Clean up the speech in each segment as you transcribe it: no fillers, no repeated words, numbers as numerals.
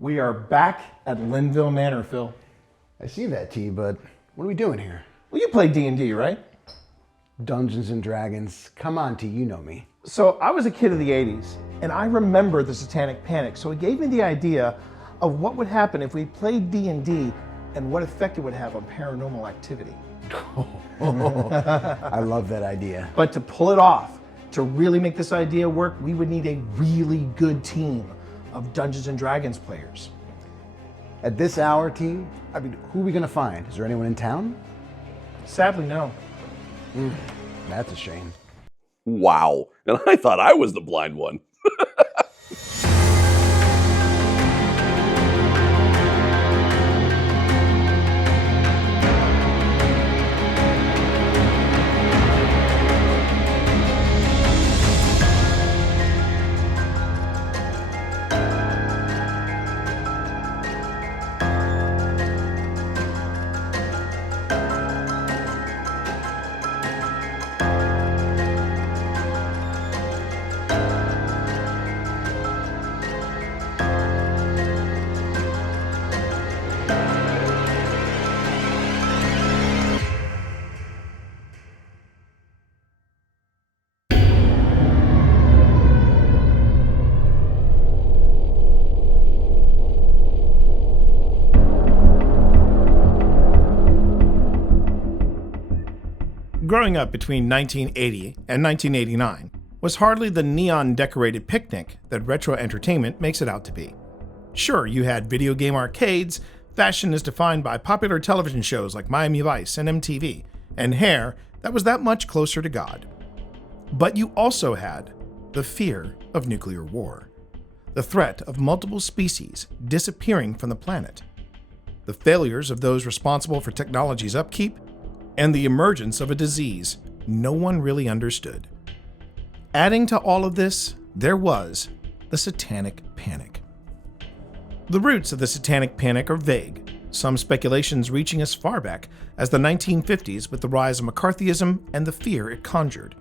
We are back at Linville Manor, Phil. I see that, T, but what are we doing here? Well, you play D&D, right? Dungeons and Dragons. Come on, T, you know me. So I was a kid of the 80s, and I remember the Satanic Panic, so it gave me the idea of what would happen if we played D&D and what effect it would have on paranormal activity. I love that idea. But to pull it off, to really make this idea work, we would need a really good team of Dungeons and Dragons players. At this hour, T, who are we going to find? Is there anyone in town? Sadly, no. That's a shame. Wow. And I thought I was the blind one. Growing up between 1980 and 1989 was hardly the neon-decorated picnic that retro entertainment makes it out to be. Sure, you had video game arcades, fashion is defined by popular television shows like Miami Vice and MTV, and hair that was that much closer to God. But you also had the fear of nuclear war, the threat of multiple species disappearing from the planet, the failures of those responsible for technology's upkeep, and the emergence of a disease no one really understood. Adding to all of this, there was the Satanic Panic. The roots of the Satanic Panic are vague, some speculations reaching as far back as the 1950s with the rise of McCarthyism and the fear it conjured.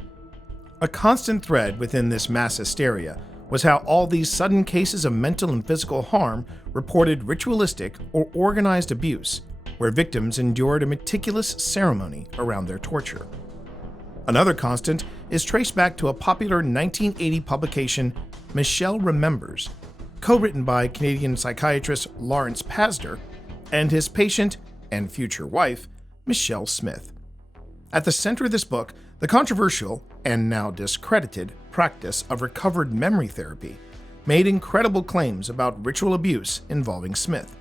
A constant thread within this mass hysteria was how all these sudden cases of mental and physical harm reported ritualistic or organized abuse, where victims endured a meticulous ceremony around their torture. Another constant is traced back to a popular 1980 publication, Michelle Remembers, co-written by Canadian psychiatrist Lawrence Pasder and his patient and future wife, Michelle Smith. At the center of this book, the controversial, and now discredited, practice of recovered memory therapy made incredible claims about ritual abuse involving Smith.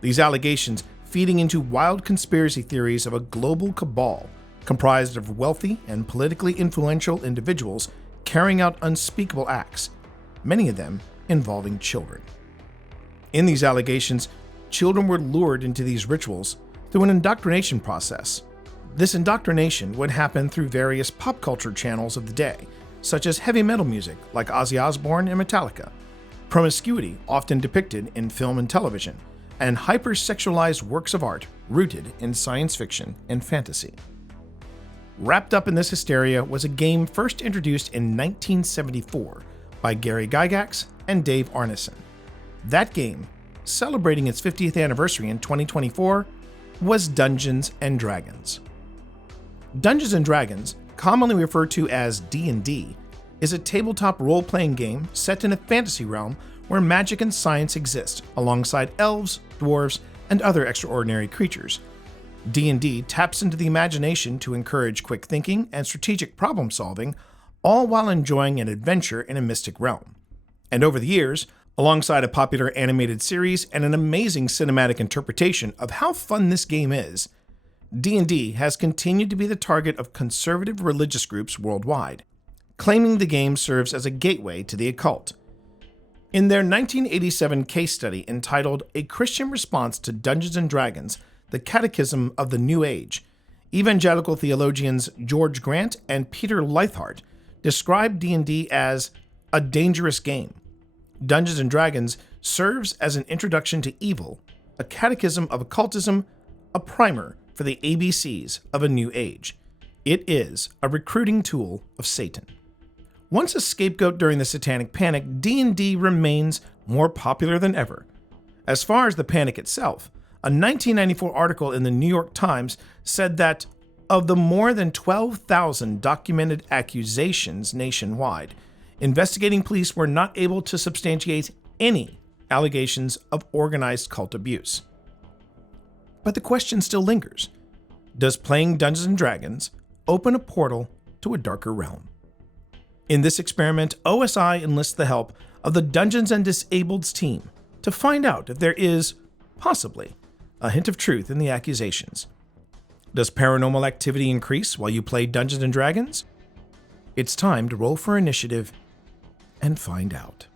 These allegations feeding into wild conspiracy theories of a global cabal comprised of wealthy and politically influential individuals carrying out unspeakable acts, many of them involving children. In these allegations, children were lured into these rituals through an indoctrination process. This indoctrination would happen through various pop culture channels of the day, such as heavy metal music like Ozzy Osbourne and Metallica, promiscuity often depicted in film and television, and hypersexualized works of art rooted in science fiction and fantasy. Wrapped up in this hysteria was a game first introduced in 1974 by Gary Gygax and Dave Arneson. That game, celebrating its 50th anniversary in 2024, was Dungeons and Dragons. Dungeons and Dragons, commonly referred to as D&D, is a tabletop role-playing game set in a fantasy realm where magic and science exist alongside elves, dwarves, and other extraordinary creatures. D&D taps into the imagination to encourage quick thinking and strategic problem solving, all while enjoying an adventure in a mystic realm. And over the years, alongside a popular animated series and an amazing cinematic interpretation of how fun this game is, D&D has continued to be the target of conservative religious groups worldwide, claiming the game serves as a gateway to the occult. In their 1987 case study entitled A Christian Response to Dungeons and Dragons, The Catechism of the New Age, evangelical theologians George Grant and Peter Leithart described D&D as a dangerous game. Dungeons and Dragons serves as an introduction to evil, a catechism of occultism, a primer for the ABCs of a new age. It is a recruiting tool of Satan. Once a scapegoat during the Satanic Panic, D&D remains more popular than ever. As far as the panic itself, a 1994 article in the New York Times said that of the more than 12,000 documented accusations nationwide, investigating police were not able to substantiate any allegations of organized cult abuse. But the question still lingers. Does playing Dungeons & Dragons open a portal to a darker realm? In this experiment, OSI enlists the help of the Dungeons & Disableds team to find out if there is, possibly, a hint of truth in the accusations. Does paranormal activity increase while you play Dungeons & Dragons? It's time to roll for initiative and find out.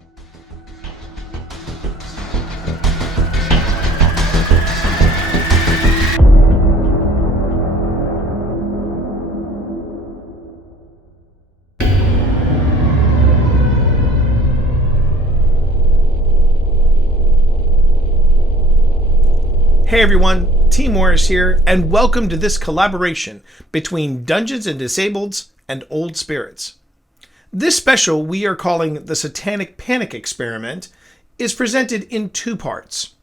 Hey everyone, Team Morris here, and welcome to this collaboration between Dungeons & Disableds and Old Spirits. This special we are calling the Satanic Panic experiment is presented in two parts.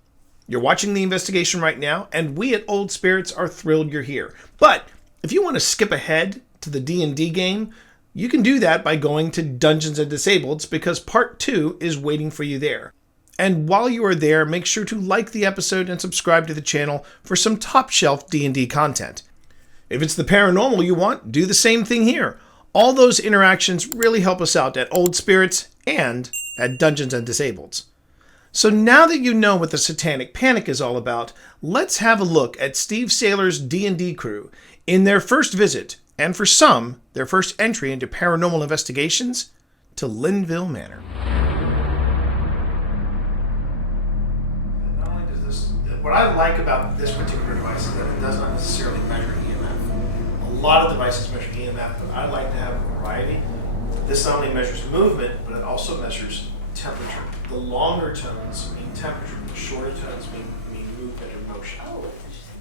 You're watching the investigation right now, and we at Old Spirits are thrilled you're here. But if you want to skip ahead to the D&D game, you can do that by going to Dungeons & Disableds because part 2 is waiting for you there. And while you are there, make sure to like the episode and subscribe to the channel for some top-shelf D&D content. If it's the paranormal you want, do the same thing here. All those interactions really help us out at Old Spirits and at Dungeons & Disableds. So now that you know what the Satanic Panic is all about, let's have a look at Steve Saylor's D&D crew in their first visit, and for some, their first entry into paranormal investigations, to Linville Manor. What I like about this particular device is that it does not necessarily measure EMF. A lot of devices measure EMF, but I like to have a variety. This not only measures movement, but it also measures temperature. The longer tones mean temperature, the shorter tones mean movement or motion. Oh, that's interesting.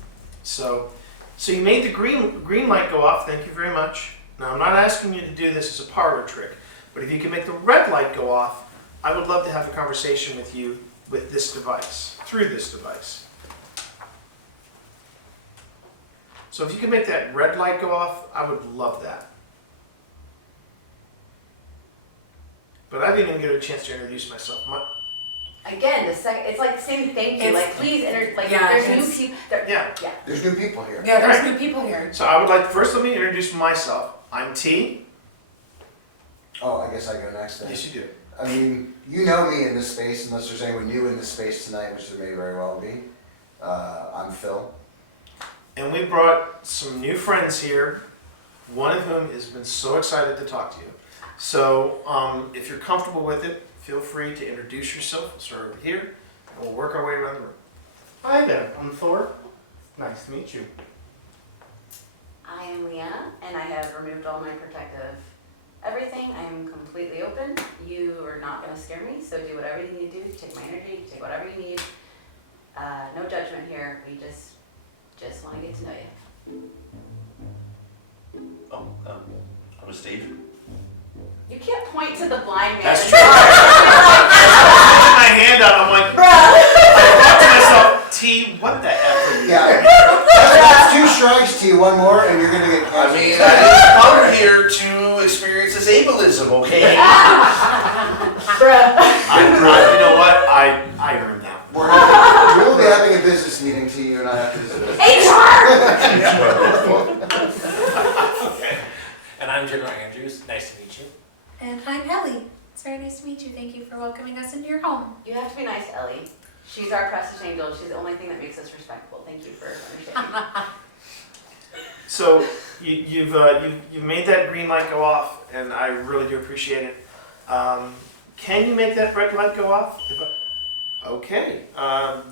So you made the green light go off, thank you very much. Now I'm not asking you to do this as a parlor trick, but if you can make the red light go off, I would love to have a conversation with you with this device, through this device. So if you can make that red light go off, I would love that. But I didn't even get a chance to introduce myself. Again, it's like the same thing. Please, Yeah, there's new people. Yeah. There's new people here. Yeah, there's Right. new people here. So I would like, first let me introduce myself. I'm T. Oh, I guess I go next then. Yes, you do. I mean, you know me in this space, unless there's anyone new in this space tonight, which there may very well be. I'm Phil. And we brought some new friends here, one of whom has been so excited to talk to you. So if you're comfortable with it, feel free to introduce yourself. We'll start over here, and we'll work our way around the room. Hi there, I'm Thor. Nice to meet you. I am Leanna, and I have removed all my protective everything. I am completely open. You are not going to scare me, so do whatever you need to do. Take my energy, take whatever you need. No judgment here. We just want to get to know you. Oh, I'm Steve. You can't point to the blind man. That's true. I put my hand out, I'm like, I thought to myself, T, what the F are you? Yeah, that's 2 strikes to you, 1 more, and you're gonna get canceled. I mean, I'm here to experience this ableism, okay? You know what? I earned that. We will be having a business meeting to you and I have to visit us. HR! And I'm General Andrews. Nice to meet you. And I'm Ellie. It's very nice to meet you. Thank you for welcoming us into your home. You have to be nice to Ellie. She's our prestige angel. She's the only thing that makes us respectable. Thank you for understanding. So you've made that green light go off, and I really do appreciate it. Can you make that red light go off? Okay.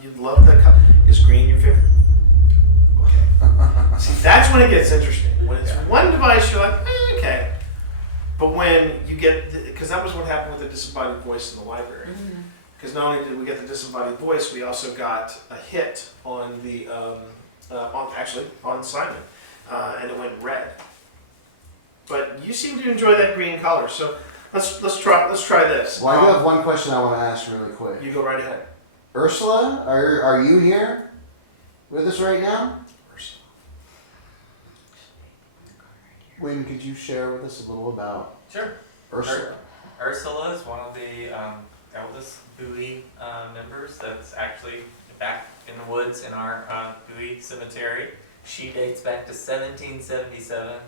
You'd love the color. Is green your favorite? Okay. See, that's when it gets interesting. When it's one device, you're like, okay. But when you get, because that was what happened with the disembodied voice in the library. Because not only did we get the disembodied voice, we also got a hit on the, on Simon, and it went red. But you seem to enjoy that green color, so let's try this. Well, I do have one question I want to ask really quick. You go right ahead. Ursula, are you here with us right now? Wynn, could you share with us a little about Sure. Ursula? Ursula is one of the eldest Bowie members that's actually back in the woods in our Bowie cemetery. She dates back to 1777.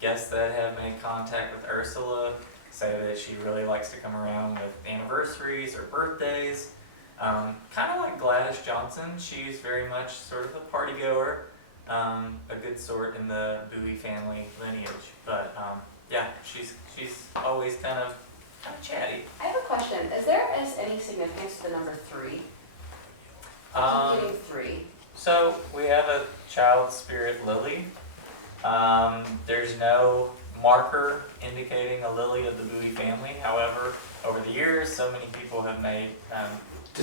Guests that have made contact with Ursula say that she really likes to come around with anniversaries or birthdays. Kind of like Gladys Johnson, she's very much sort of a party goer. A good sort in the Bowie family lineage, but yeah, she's always kind of chatty. I have a question. Is there any significance to the number 3? Um, Getting 3. So we have a child spirit lily. There's no marker indicating a lily of the Bowie family. However, over the years, so many people have made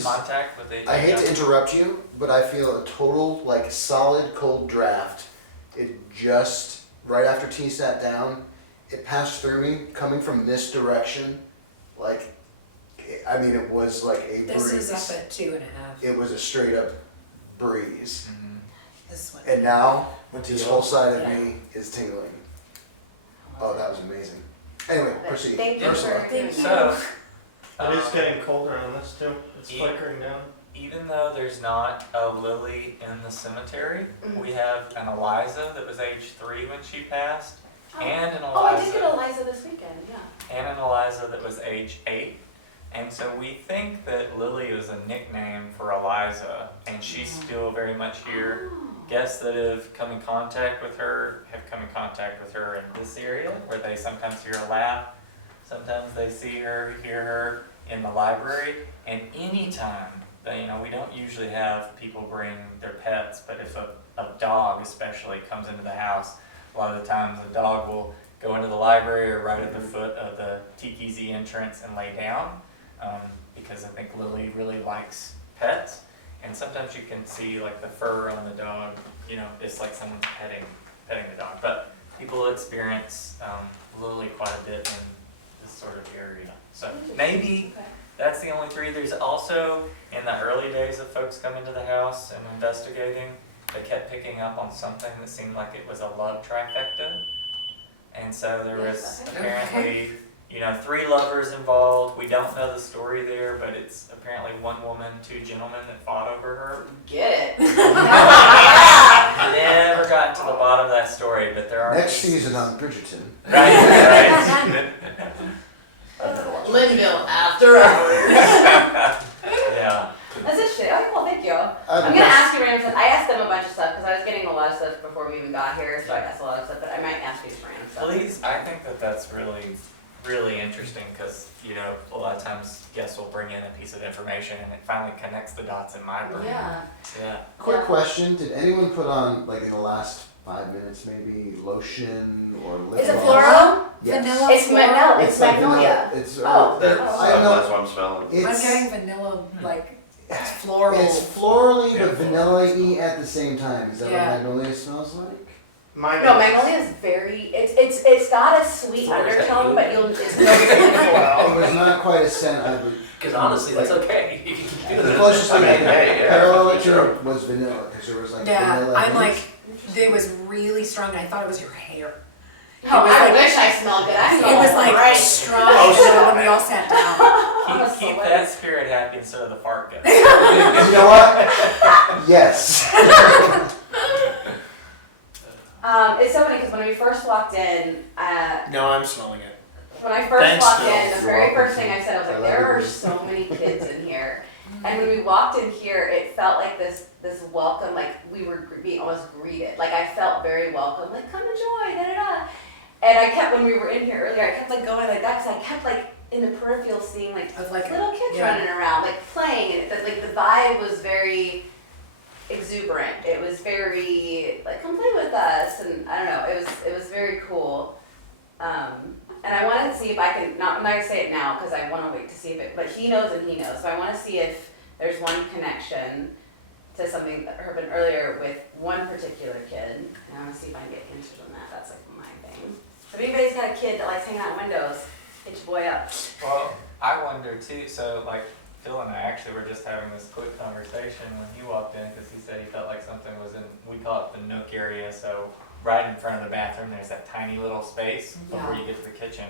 contact with the. I hate to interrupt you, but I feel a total, like, solid cold draft. It just, right after T sat down, it passed through me, coming from this direction. Like, I mean, it was like a breeze. This is up at 2.5. It was a straight up breeze. Mhm. This one. And now, this whole side of me is tingling. Oh, that was amazing. Anyway, proceed. Thank you Ursula. for doing So, It is getting colder on this too. It's Yeah. flickering down. even though there's not a lily in the cemetery, we have an Eliza that was age 3 when she passed, and an Oh, I did Eliza. get Eliza this weekend, yeah. And an Eliza that was age 8. And so we think that Lily is a nickname for Eliza, and she's still very much here. Guests that have come in contact with her have come in contact with her in this area, where they sometimes hear her laugh, sometimes they see her, hear her in the library, and anytime, we don't usually have people bring their pets, but if a dog especially comes into the house, a lot of the times the dog will go into the library or right at the foot of the Tiki-Z entrance and lay down, because I think Lily really likes pets. And sometimes you can see like the fur on the dog, it's like someone's petting the dog. But people experience Lily quite a bit in this sort of area. So maybe that's the only 3. There's also, in the early days of folks coming to the house and investigating, they kept picking up on something that seemed like it was a love trifecta. And so there was apparently, 3 lovers involved. We don't know the story there, but it's apparently 1 woman, 2 gentlemen that fought over her. Get it. Never gotten to the bottom of that story, but there are Next season on Bridgerton. Right. Linville after hours. Yeah. That's a shit. Okay, well, thank you. I'm gonna ask you random stuff. I asked them a bunch of stuff because I was getting a lot of stuff before we even got here, so I asked a lot of stuff, but I might ask you some random stuff. Please, I think that that's really, really interesting because, a lot of times guests will bring in a piece of information and it finally connects the dots in my brain. Yeah. Yeah. Quick question, did anyone put on, like, in the last 5 minutes, maybe lotion or lip Is it balm? floral? Yes. Vanilla. It's vanilla. It's like magnolia. vanilla. It's, Oh. that's, I don't know. That's what I'm smelling. I'm It's, getting vanilla, like, it's floral. it's florally but vanilla-y at the same time. Is that Yeah. what magnolia smells like? Mine No, is- magnolia is very. It's got a sweet undertone, but it's no It was not quite a scent I would. Because honestly, that's okay. You can do The that. closest thing I could hey, yeah, parallel it sure. to was vanilla, because there was like Yeah, vanilla. I'm like, hints. it was really strong. And I thought it was your hair. Oh, It was I like- wish I smelled good. I It smell was like great. strong when we all sat down. Keep that spirit happy instead of the fart goes. You know what? Yes. It's so funny because when we first walked in, No, I'm smelling it. when I first Thanks, walked Phil. in, the You're very welcome. first thing I said, I was like, I there love are you. so many kids in here. And when we walked in here, it felt like this welcome, like we were being almost greeted. Like I felt very welcome, like come enjoy, da da da. And I kept, when we were in here earlier, I kept like going like that because I kept like in the peripheral seeing like Of, like, little kids yeah. running around, like playing, and like the vibe was very exuberant. It was very like come play with us, and I don't know, it was very cool. And I wanted to see if I can, I'm not gonna say it now because I want to wait to see if it, but he knows and he knows. So I want to see if there's one connection to something that happened earlier with one particular kid. And I want to see if I can get answers on that. That's like my thing. If anybody's got a kid that likes hanging out in windows, hit your boy up. Well, I wonder too, so like Phil and I actually were just having this quick conversation when he walked in because he said he felt like something was in, we call it the nook area, so right in front of the bathroom there's that tiny little space before you get to the kitchen.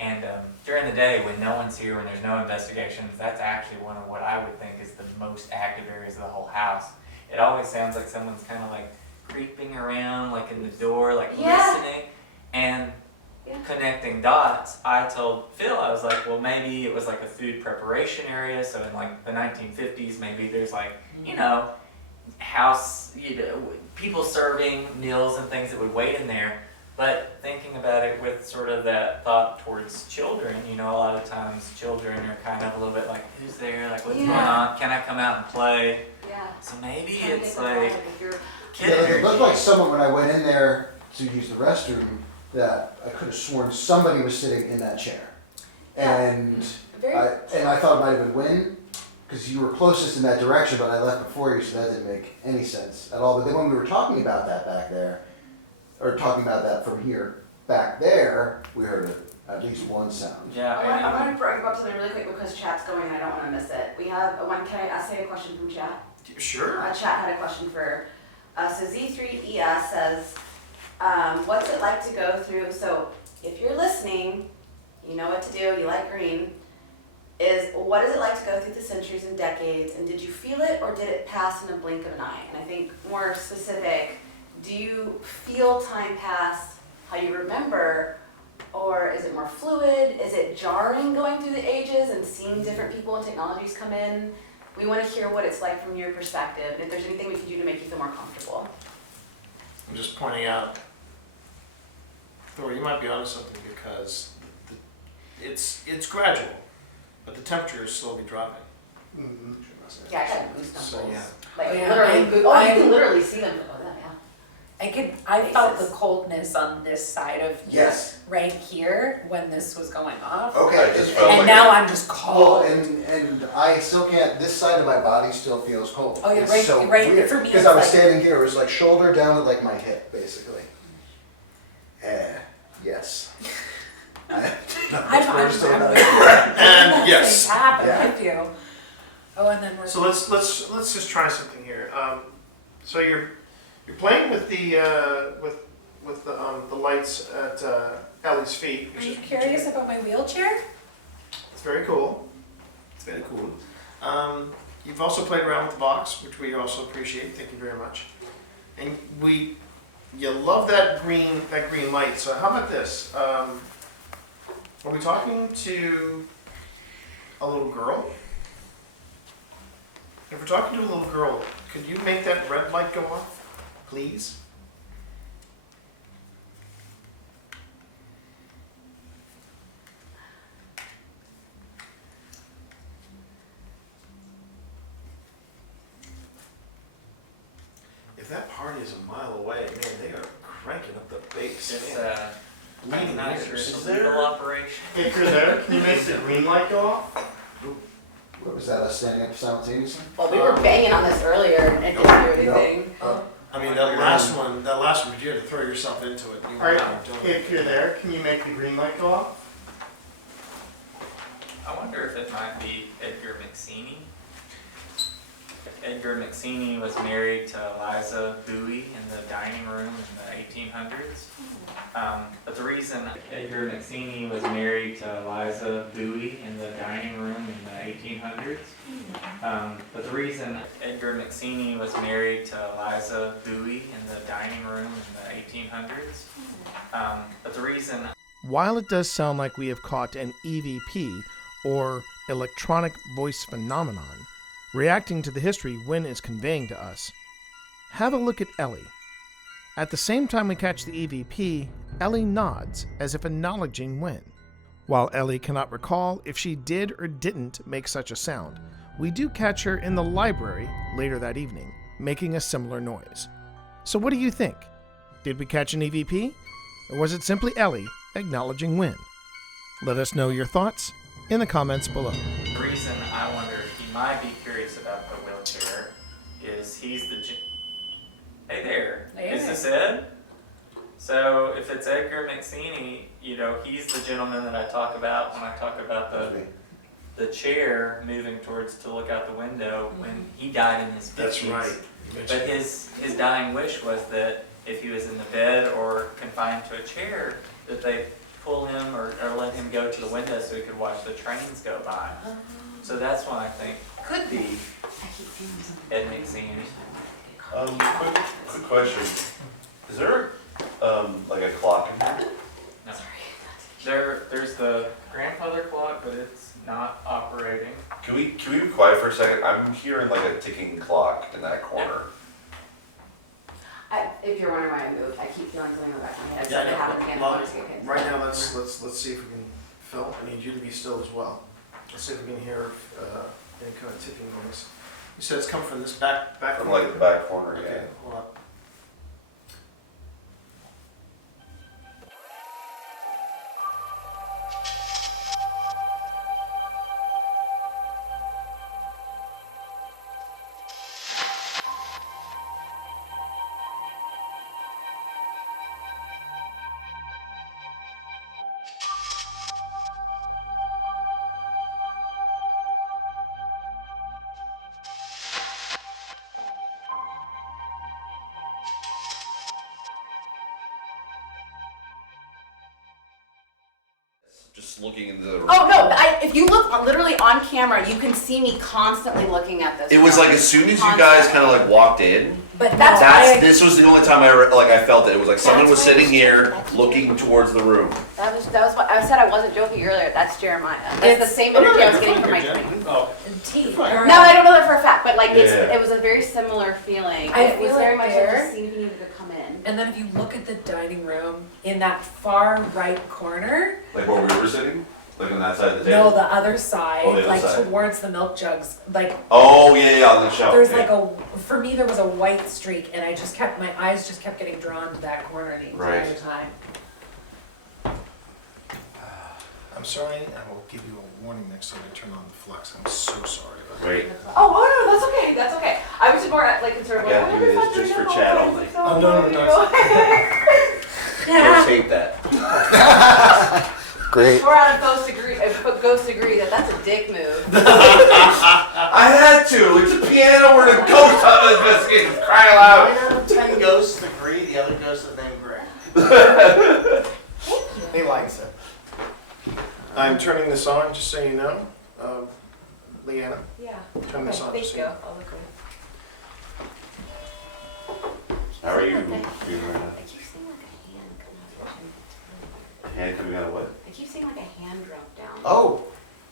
And during the day when no one's here, when there's no investigations, that's actually one of what I would think is the most active areas of the whole house. It always sounds like someone's kind of like creeping around, like in the door, like listening. And connecting dots, I told Phil, I was like, well, maybe it was like a food preparation area. So in like the 1950s, maybe there's like, you know, house, you know, people serving meals and things that would wait in there. But thinking about it with sort of that thought towards children, you know, a lot of times children are kind of a little bit like, who's there? Like, what's going on? Can I come out and play? Yeah. So maybe it's like kid Yeah, it energy. looked like someone, when I went in there to use the restroom, that I could have sworn somebody was sitting in that chair. And I thought it might have been Wynn, because you were closest in that direction, but I left before you, so that didn't make any sense at all. But then when we were talking about that back there, or talking about that from here back there, we heard at least one sound. Yeah. I want to bring up something really quick because chat's going and I don't want to miss it. We have one. Can I say a question from chat? Sure. Chat had a question for so Z3ES says, what's it like to go through? So if you're listening, you know what to do. You like green. What is it like to go through the centuries and decades? And did you feel it or did it pass in a blink of an eye? And I think more specific. Do you feel time pass how you remember, or is it more fluid? Is it jarring going through the ages and seeing different people and technologies come in? We want to hear what it's like from your perspective, and if there's anything we can do to make you feel more comfortable. I'm just pointing out, Thor, you might be onto something because it's gradual, but the temperature is slowly dropping. Mm-hmm. Yeah, I got goosebumps. So yeah. Like Oh, yeah. literally, you can literally see them. Oh, yeah. I felt the coldness on this side of Yes. right here when this was going off. Okay. I just felt And like now I'm just cold. Well, and I still can't, this side of my body still feels cold. Oh, yeah, It's right- so right, weird, for me because it's I was like- standing here, it was like shoulder down to like my hip, basically. Yes. I'm First with you. time. And yes. Things happen Yeah. with you. Oh, and then we're. So let's just try something here. So you're playing with the with the lights at Ellie's feet. Are you curious about my wheelchair? It's very cool. It's very cool. You've also played around with the box, which we also appreciate. Thank you very much. And you love that green light. So how about this? Are we talking to a little girl? If we're talking to a little girl, could you make that red light go off, please? If that party is a mile away, man, they are cranking up the bass. It's man. I'm not sure Is it's a there- legal operation. If you're there, can you make the green light go off? What was that, us standing up simultaneously? Well, we were banging on this earlier and it didn't do anything. I mean, that last one, you had to throw yourself into it. You Alright, weren't doing if you're there, can you make the green light go off? I wonder if it might be Edgar McSeany. Edgar McSeany was married to Eliza Bowie in the dining room in the 1800s. But the reason Edgar McSeany was married to Eliza Bowie in the dining room in the 1800s. But the reason Edgar McSeany was married to Eliza Bowie in the dining room in the 1800s. But the reason. While it does sound like we have caught an EVP, or electronic voice phenomenon, reacting to the history Wynn is conveying to us, have a look at Ellie. At the same time we catch the EVP, Ellie nods as if acknowledging Wynn. While Ellie cannot recall if she did or didn't make such a sound, we do catch her in the library later that evening, making a similar noise. So what do you think? Did we catch an EVP? Or was it simply Ellie acknowledging Wynn? Let us know your thoughts in the comments below. The reason I wonder if he might be curious about the wheelchair is he's the... Hey there, is this Ed? So if it's Edgar McSeany, you know, he's the gentleman that I talk about when I talk about the... the chair moving towards to look out the window when he died in his 50s. That's right. But his dying wish was that if he was in the bed or confined to a chair, that they pull him or let him go to the window so he could watch the trains go by. So that's why I think could be Ed McZean. Quick question. Is there like a clock in here? No. There's the grandfather clock, but it's not operating. Can we be quiet for a second? I'm hearing like a ticking clock in that corner. If you're wondering why I moved, I keep feeling something in the back of my head. Yeah, So it happens again. well, I want to get right now, let's see if we can, Phil, I need you to be still as well. Let's see if we can hear any kind of ticking noise. You said it's coming from this back From corner? like the back corner, Okay, yeah. hold up. Just looking into the room. Oh no! If you look literally on camera, you can see me constantly looking at this. It was like as soon as you guys kind of like walked in, But this was the only time I felt it. It was like someone was sitting here looking towards the room. That was what I said. I wasn't joking earlier. That's Jeremiah. That's the same energy I was getting from my twin. Oh. No, I don't know that for a fact, but like Yeah. it was a very similar feeling. I It was feel very like much there- like just seeing if you needed to come in. And then if you look at the dining room in that far right corner, Like where we were sitting? Like on that side of the no, table? the other side, Oh, the other like side. towards the milk jugs, like Oh, yeah, on the shelf. there's yeah. like for me there was a white streak, and my eyes just kept getting drawn to that corner the entire Right. time. I'm sorry, I will give you a warning next time I turn on the flux. I'm so sorry about that. Wait. Oh no, that's okay. That's okay. I was just more like concerned. I gotta Like, do what this if I just for do chat that? only. Oh, no. Go tape that. Great. We're out of ghost agree that that's a dick move. I had to. It's a piano. We're in a ghost hunt investigation. Crying loud. 9 out of 10 ghosts agree, the other ghosts are named Greg. He likes it. I'm turning this on, just so you know. Leanna, Yeah. turn this on. Thank just so you. know. I'll look away. How are you I feeling right now? keep seeing like a hand come out of the chimney. Hand coming out of what? I keep seeing like a hand drop down Oh,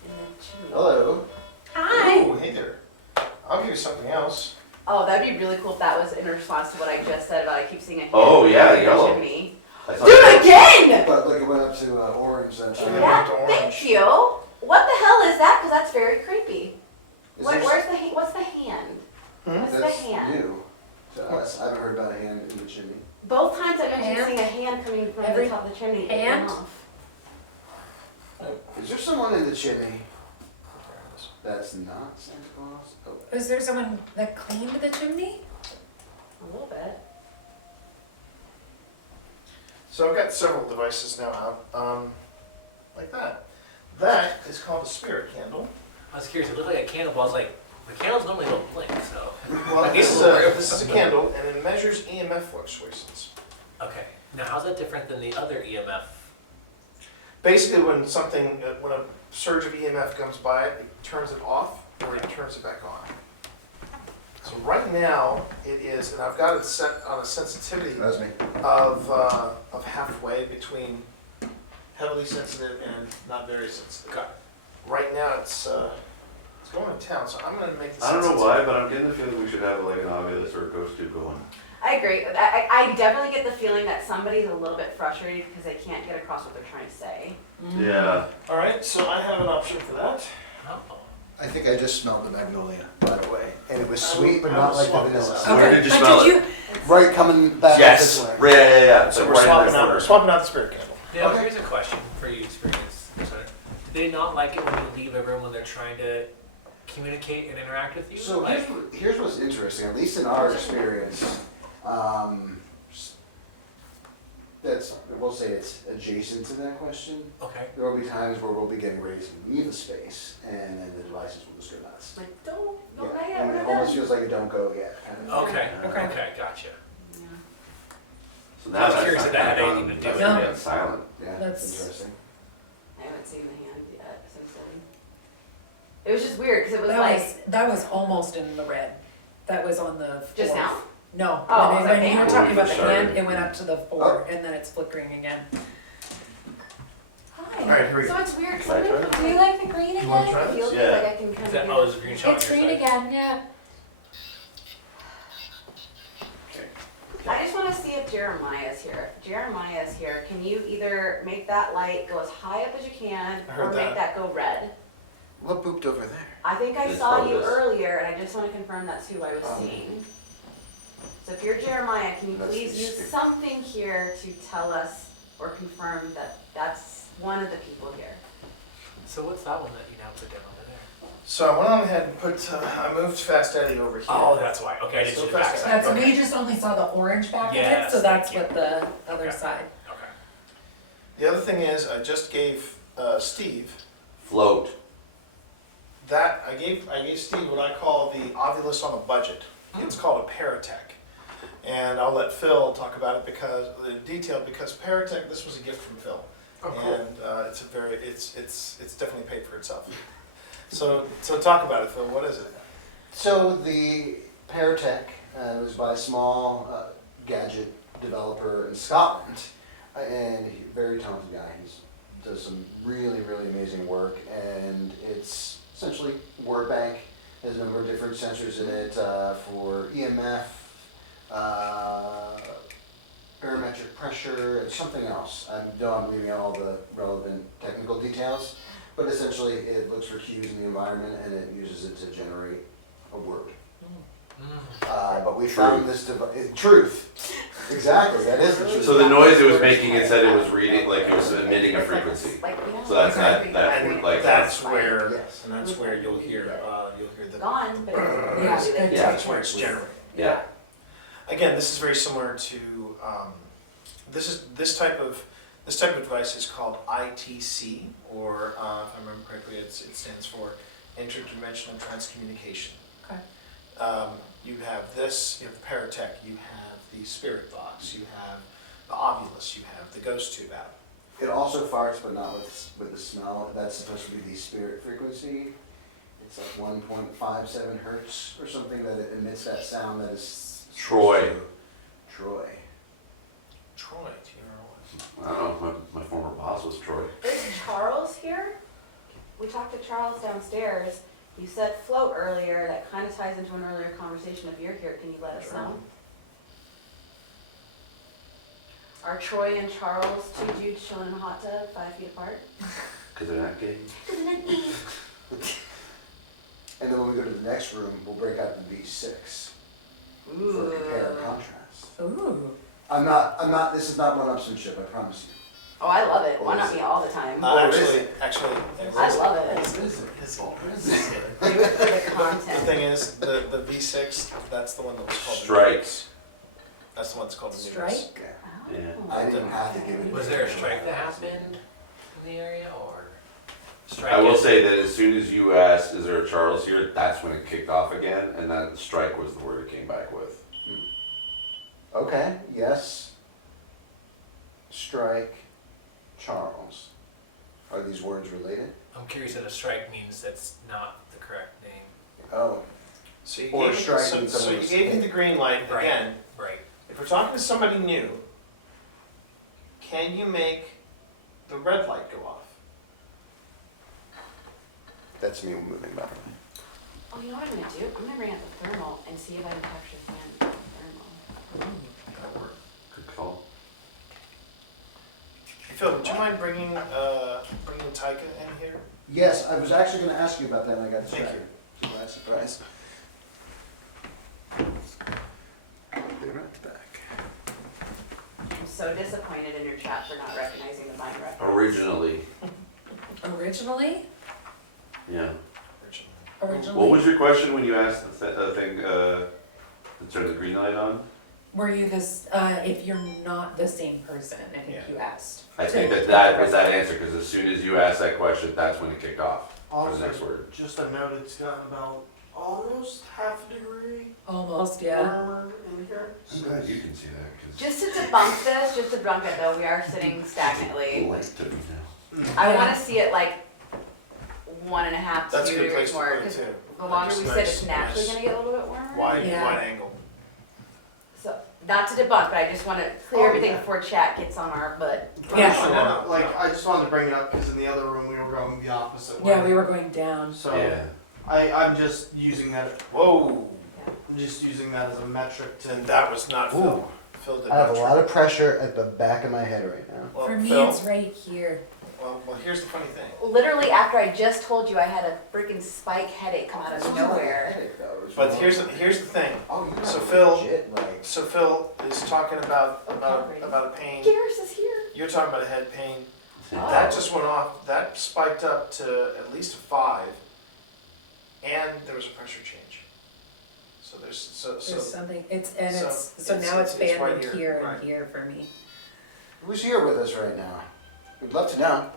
in the chimney. hello. Hi. Oh, hey there. I'll give you something else. Oh, that'd be really cool if that was in response to what I just said about I keep seeing a hand Oh, come yeah, out of the yellow. chimney. I Do thought it again! But like it went up to orange then. Yeah. Yeah, to orange. thank you. What the hell is that? Because that's very creepy. Is Where's there- the what's the hand? What's the That's hand? new to us. I haven't heard about a hand in the chimney. Both times I mentioned Hand? seeing a hand coming from Every the top of the chimney. it hand? went off. Is there someone in the chimney that's not Santa Claus? Oh. Is there someone that cleaned the chimney? A little bit. So I've got several devices now out, like that. That is called a spirit candle. I was curious, it looked like a candle, but I was like, the candles normally don't blink, so. Well, this is a candle, and it measures EMF fluctuations. Okay, now how's that different than the other EMF? Basically, when a surge of EMF comes by, it turns it off, or it turns it back on. So right now, it is, and I've got it set on a sensitivity That's me. of halfway between heavily sensitive and not very sensitive. Right now, it's going to town, so I'm going to make this. I don't know why, but I'm getting the feeling we should have like an Ovilus or a ghost tube going. I agree. I definitely get the feeling that somebody's a little bit frustrated because they can't get across what they're trying to say. Yeah. All right, so I have an option for that. Oh. I think I just smelled the magnolia, by the way. And it was I sweet, but will not like the swap this vanilla. out. Where did you smell it? Right coming back Yes. up this way. Right, yeah. So Like we're right in swapping that out, corner. swapping out the spirit candle. Now, Okay. here's a question for you, experience. Do they not like it when you leave a room when they're trying to communicate and interact with you? So Like, here's what's interesting, at least in our experience. we'll say it's adjacent to that question. Okay. There will be times where we'll be getting ready to leave the space, and then the devices will just go nuts. Like, don't Yeah, not yet, and we're it not almost done. feels like a don't go yet kind of. Okay. Okay. Okay. Gotcha. Yeah. So I was that's curious not if that had gone. anything to do That's with gonna it. get silent. Yeah, That's- interesting. I haven't seen the hand yet, so silly. It was just weird, because it was That like, was, that was almost in the red. That was on the just fourth. now? No, Oh, when, the when you were hand. talking about the Sorry. hand, it went up to the 4, and then it's flickering again. Hi. All right, here we go. So it's weird, Can I try sometimes Do you like the green You wanna again? try it feels Yeah. like I can kind Is that, of oh, is the green shot on It's your green side? again, yeah. I just want to see if Jeremiah's here. If Jeremiah's here, can you either make that light go as high up as you can, I heard or make that go red? What booped over there? I think I This saw you focus. earlier, and I just want to confirm that's who I was seeing. So if you're Jeremiah, can you That's please the use spirit. something here to tell us or confirm that that's one of the people here? So what's that one that you now put down over there? So I went on ahead and put, I moved Fast Eddie over here. Oh, that's why. Okay, I didn't So see the back fast- side. That's, Okay. we just only saw the orange back of it, Yes, so that's thank what the other Okay. side. Okay. The other thing is, I just gave Steve Float. that, I gave Steve what I call the ovulus on a budget. It's called a paratech. And I'll let Phil talk about it because, the detail, because paratech, this was a gift from Phil. Oh, cool. And it's a very, it's definitely paid for itself. So talk about it, Phil, what is it? So the Paratech was by a small gadget developer in Scotland, and he's a very talented guy. He does some really, really amazing work, and it's essentially word bank. Has a number of different sensors in it for EMF, barometric pressure, and something else. I know I'm leaving out all the relevant technical details, but essentially it looks for cues in the environment and it uses it to generate a word. But we found this truth. Exactly, that is the truth. So the noise it was making, it said it was reading, like it was emitting a frequency. Like, you know, So that's not, like, that, like, That's where, Yes. and that's where you'll hear the, gone, but it's Yeah, really good yeah, that's where it's generated. yeah. Again, this is very similar to, this type of device is called ITC, or if I remember correctly, it stands for interdimensional transcommunication. Okay. You have this, you have the Paratech, you have the Spirit Box, you have the Ovulus, you have the Ghost Tube out. It also farts, but not with the smell. That's supposed to be the spirit frequency. It's like 1.57 hertz or something that it emits that sound that is Troy. Troy. Troy, T-R-O-Y. I don't know, my former boss was Troy. Is Charles here? We talked to Charles downstairs. You said float earlier. That kind of ties into an earlier conversation. If you're here, can you let us know? Are Troy and Charles two dudes chilling in a hot tub 5 feet apart? Cause they're not gay. And then when we go to the next room, we'll break out the V6 for compare and contrast. Ooh. This is not one-upsmanship, I promise you. Oh, I love it. Why not me all the time? Actually, I love it. What is it? Do it for the the content. thing is, the V6, that's the one that was called the Strikes. That's the one that's called the Strike? Numinous. Yeah. Yeah. I didn't have to give it. Was there a strike that happened in the area, or strike? I will is- say that as soon as you asked, is there a Charles here, that's when it kicked off again, and then strike was the word it came back with. Okay, yes. Strike, Charles. Are these words related? I'm curious that a strike means that's not the correct name. Oh, So you Or gave, striking so you someone's- gave me the green light Right. again. Right. If we're talking to somebody new, can you make the red light go off? that's me moving by the way. Oh, you know what I'm gonna do? I'm gonna bring out the thermal and see if I can capture the thermal. That'll work. Good call. Hey, Phil, would you mind bringing Taika in here? Yes, I was actually going to ask you about that and I got Thank distracted. Surprise, surprise. They're right at the back. I'm so disappointed in your chat for not recognizing the Vine reference. Originally, Originally? yeah. Originally? What was your question when you asked the thing, to turn the green light on? Were you this, if you're not the same person, I think you asked. I think that was that answer, because as soon as you asked that question, that's when it kicked off. For the next Also, word. just a note, it's gotten about almost half a degree Almost, yeah. warmer in here. I'm glad you can see that, because Just to debunk it though, we are sitting stagnantly. light to me now. I Yeah. want to see it like 1.5 to That's a 2 good place degrees to more, put it because too. the longer Just we sit, nice, it's naturally nice. gonna get a little bit warmer. Wide Yeah. angle. So, not to debunk, but I just want to clear Oh, everything yeah. before chat gets on our butt. Yeah. Like, I just wanted to bring it up because in the other room we were going the opposite way. Yeah, we were going down. So Yeah. I'm just using that. Whoa. I'm just using that as a metric to. And that was not Phil. Ooh. Phil did I have a not lot of pressure at the back of my head right now. Well, For me, Phil, it's right here. well, here's the funny thing. Literally, after I just told you I had a freaking spike headache come out of nowhere. But here's the thing. Oh, you So have Phil- legit, like, So Phil is talking about a pain. Garrus is here. You're talking about a head pain. Oh. That just went off. That spiked up to at least a 5, and there was a pressure change. So there's There's something, so now it's it's banded right here. here Right. and here for me. who's here with us right now? We'd love to know.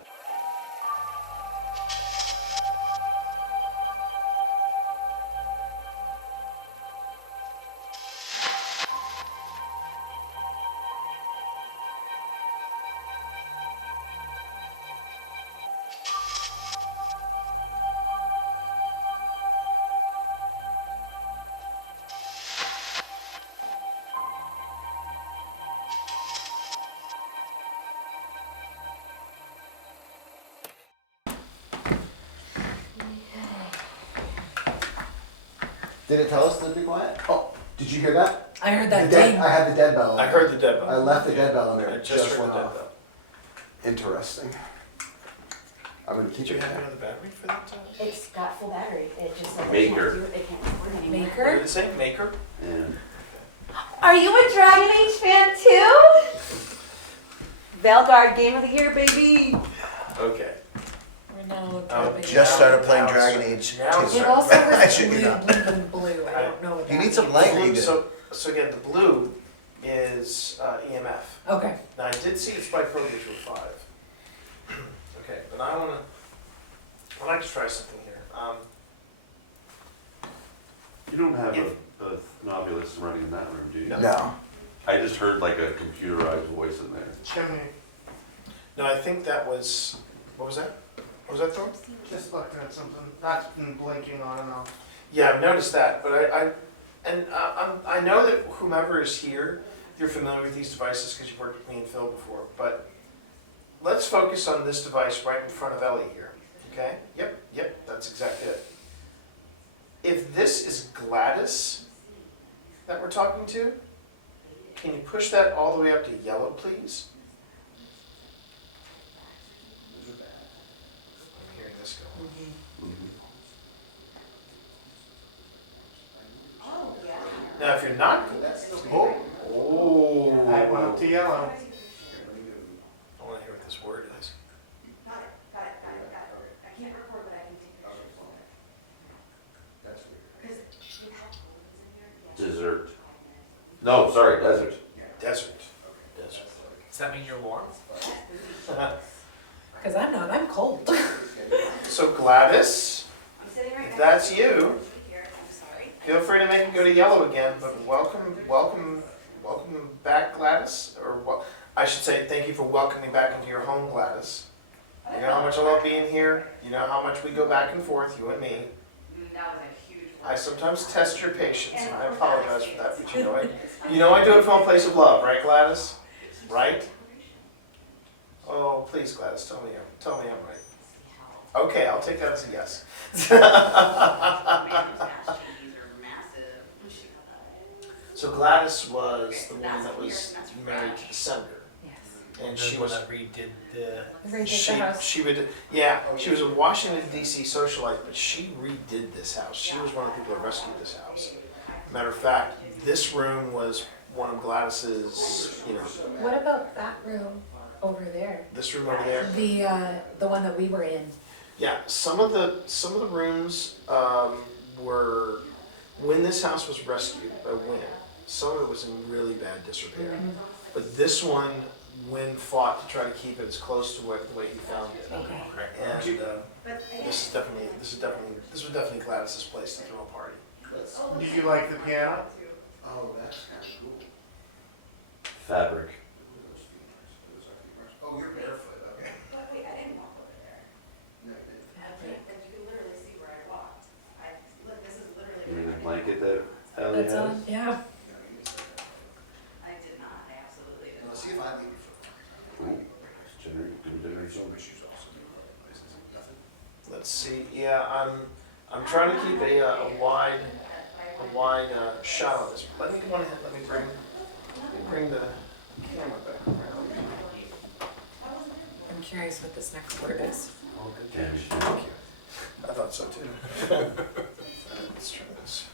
Did it tell us to be quiet? Oh, did you hear that? I heard The that dead, ding. I had the dead bell. I heard the dead I bell. left the dead bell in there. I It just just heard went the dead off. bell. Interesting. I'm gonna keep Did you it have down. another battery for that? It's got full battery. It just says Maker. it can't do it. It can't record anymore. What Maker? did it say? Maker? Yeah. Are you a Dragon Age fan too? Veilguard Game of the Year, baby. Okay. We're now Oh, big. Just started playing Now Dragon it's- Age now 2. it's- It also I was shouldn't blue, have. blue. I don't know what that You need some means. light or you good? So again, the blue is EMF. Okay. Now I did see it spike voltage with 5. Okay, but I'd like to try something here. You don't have If- a Novulus running in that room, do you? No. I just heard like a computerized voice in there. Chimney. No, I think that was, what was that? What was that, Thor? Just looking at something. That's been blinking on and off. Yeah, I've noticed that, but I know that whomever is here, you're familiar with these devices because you've worked with me and Phil before, but let's focus on this device right in front of Ellie here, okay? Yep, that's exactly it. If this is Gladys that we're talking to, can you push that all the way up to yellow, please? I'm hearing this go. Now, if you're not, oh, I went up to yellow. I want to hear what this word is. Got it. I can't record, but I can take pictures. Dessert. No, sorry, desert. Desert. Does that mean you're warm? Because I'm not, I'm cold. So Gladys, I'm sitting right if next that's to you, here. I'm sorry. feel free to make it go to yellow again, but welcome back, Gladys. Or I should say thank you for welcoming me back into your home, Gladys. You know how much I love being here. You know how much we go back and forth, you and me. That was a huge I sometimes test your patience, and I apologize for that, but you know I do it from a place of love, right, Gladys? Right? Oh, please, Gladys, tell me I'm right. Okay, I'll take that as a yes. So Gladys was the woman that was married to the senator, and she the was one that redid the. she was a Washington D.C. socialite, but she redid this house. She was one of the people that rescued this house. Matter of fact, this room was one of Gladys's, What about that room over there? this room over there. The one that we were in. Yeah, some of the rooms were when this house was rescued by Wynn. Some of it was in really bad disrepair. But this one, Wynn fought to try to keep it as close to the way you found it. Okay. And this was definitely Gladys's place to throw a party. Did you like the piano? Oh, that's kind of cool. Fabric. Oh, you're barefoot, okay. Wait, I didn't walk over there. No, you didn't. But you can literally see where I walked. Look, this is literally. You mean the blanket that Ellie That's has? on, yeah. I did not, I absolutely did Well, not. see if I leave you for Ooh, generate something. Let's see. Yeah, I'm trying to keep a wide shot on this. Let me bring the camera back around. I'm curious what this next word is. Thank you. I thought so too. Let's try this.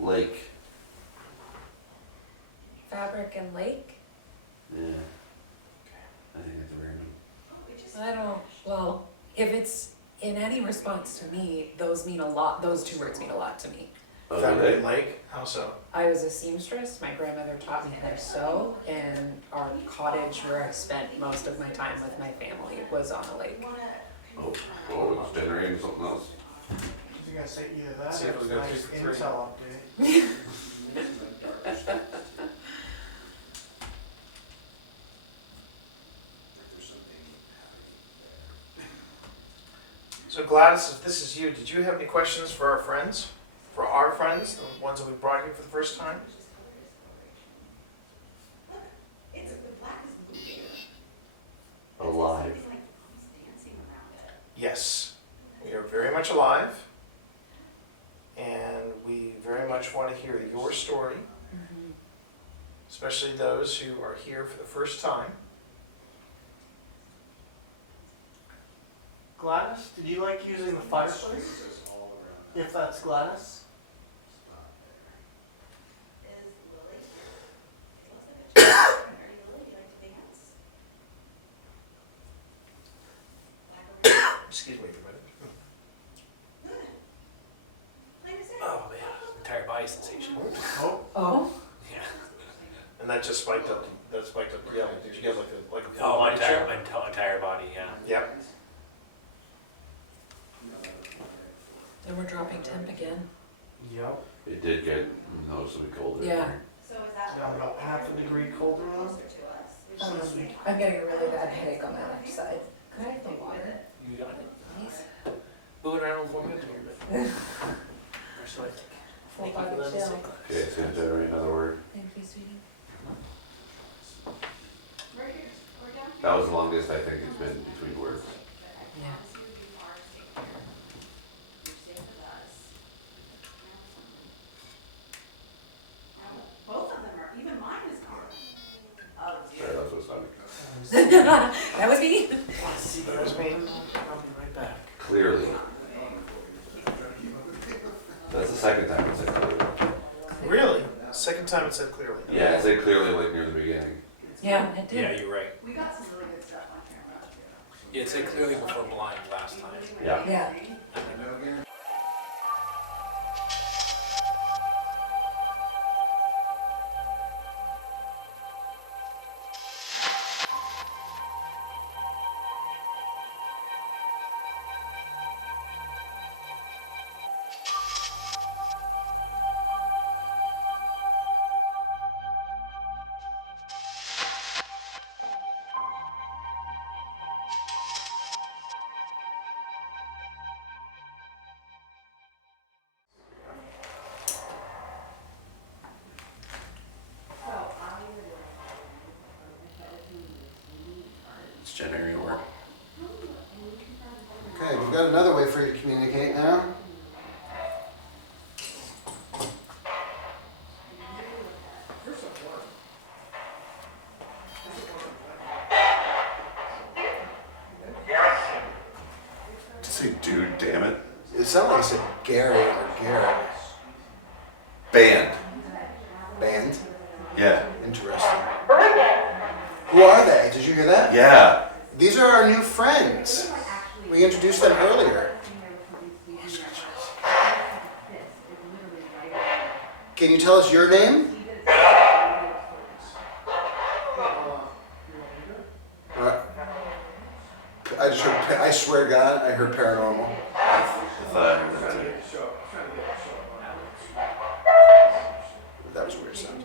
Lake. Fabric and lake? Yeah. I think that's random. I don't, well, if it's in any response to me, those mean a lot, those two words mean a lot to me. Oh, Fabric okay. Lake? How so? I was a seamstress, my grandmother taught me how to sew, and our cottage where I spent most of my time with my family was on a lake. Oh, it's generating something else. I think I say either that See if or we go nice 2 for 3. intel update. So Gladys, if this is you, did you have any questions for our friends? For our friends, the ones that we brought here for the first time? It's the black is blue here. Alive. It's like he's dancing around it. Yes. We are very much alive. And we very much want to hear your story, especially those who are here for the first time. Gladys, did you like using the fireplace? If that's Gladys? Is Lily? It looks like a child. Are you Lily? You like to dance? Black over here. Excuse me for a minute. Good. Plain as day. Oh man, entire body sensation. Oh, Oh? Yeah. And that just spiked up. That spiked up. Yeah. Did you get like a full Oh, my body entire, check? my entire body, yeah. Yep. And we're dropping temp again. yep. It did get noticeably colder. Yeah. So is that Got about half a degree colder on. closer to us? I'm getting a really bad headache on my left side. Could I have the water, You got it. please? Moving around with 1 minute here, but. Or so I think. Full Thank you body for letting me chill. say. Okay, it's gonna generate another word. Thank you, sweetie. Right here. We're down here. That was the longest I think it's been between words. Yeah. You're safe with us. Both of them are, even mine is gone. Oh, Sorry, dear. that's what's funny. That was me. That was me. I'll be right back. Clearly. That's the second time it said clearly. Really? Second time it said clearly. Yeah, it said clearly like near the beginning. Yeah, it Yeah, did. you're right. We got some really good stuff on camera. Yeah, it said clearly before blind last time. Yeah. Yeah. It's generating work. Okay, we've got another way for you to communicate now. Say dude, damn it. It sounded like I said Gary or Garrett. Band. Band. Yeah. Interesting. Who are they? Did you hear that? Yeah. These are our new friends. We introduced them earlier. Can you tell us your name? I swear to God, I heard paranormal. That was a weird sound.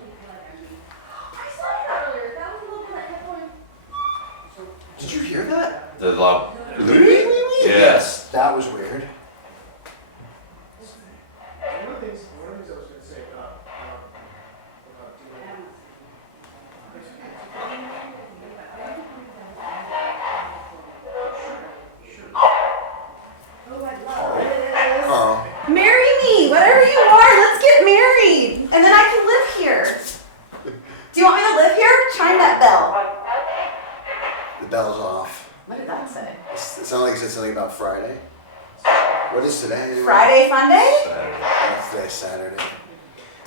Did you hear that? The loud. Yes. That was weird. One of the things I was going to say about Carl. Marry me, whatever you are, let's get married. And then I can live here. Do you want me to live here? Chime that bell. The bell's off. What did that say? It sounded like it said something about Friday. What is today? Friday fun day? That's today, Saturday.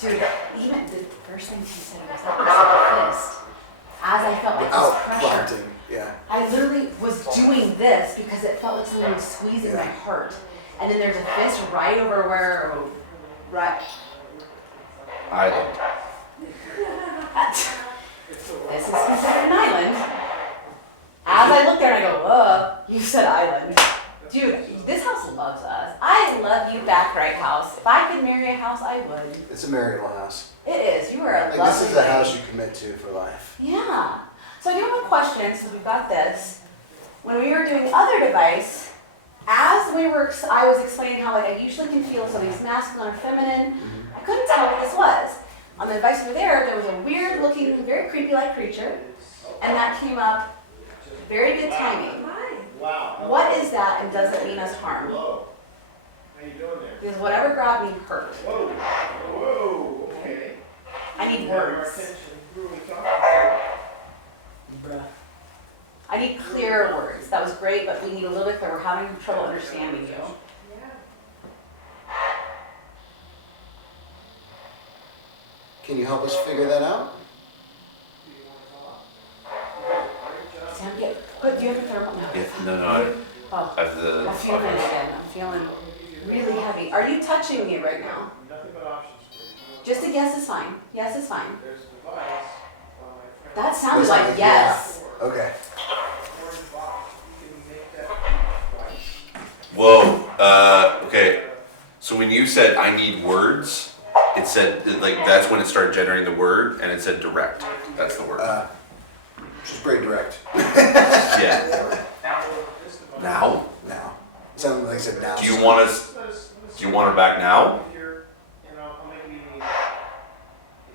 Dude, even the first thing she said was that was a fist. As I felt like this pressure. Prompting, yeah. I literally was doing this because it felt like someone was squeezing my heart. And then there's a fist right over where, right. Island. This is considered an island. As I look there and I go, you said island. Dude, this house loves us. I love you back, right house. If I could marry a house, I would. It's a marriable house. It is. You are a Like, lovely this is the lady. house you commit to for life. Yeah. So I do have a question, since we've got this. When we were doing other device, I was explaining how like I usually can feel something's masculine or feminine. I couldn't tell what this was. On the device over there was a weird looking, very creepy like creature. And that came up very good timing. wow. What is that and does it mean us harm? Hello. How you doing there? Because whatever grabbed me hurt. Whoa. Whoa. Okay. I need words. Who are we talking Bruh. I need clearer words. That was great, but we need a little bit clearer. We're having trouble understanding you. Can you help us figure that out? Sam, yeah. But do you have a thermal? No. Yeah, no. Oh, I have the. I'm feeling it again. I'm feeling really heavy. Are you touching me right now? Nothing but options for you. Just a yes is fine. Yes is fine. There's a device. My friend. That sounded Looks like yes. Okay. Orange box. You can make that device. Whoa. Okay. So when you said I need words, it said like that's when it started generating the word, and it said direct. That's the word. She's pretty direct. Yeah. Now? Now. It sounded like I said now. Do you want us? Do you want her back now? If you're, I'll make it even easier.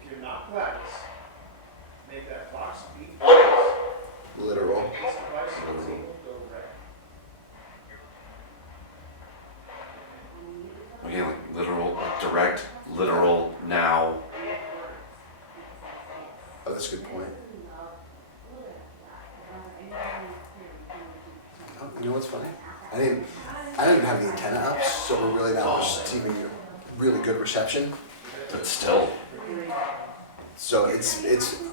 If you're not glass, make that box be Literal. This device is able to go right. Okay, like literal, like direct, literal now. Oh, that's a good point. Oh, you know what's funny? I didn't even have the antenna up, so we're really not receiving really good reception. But still. So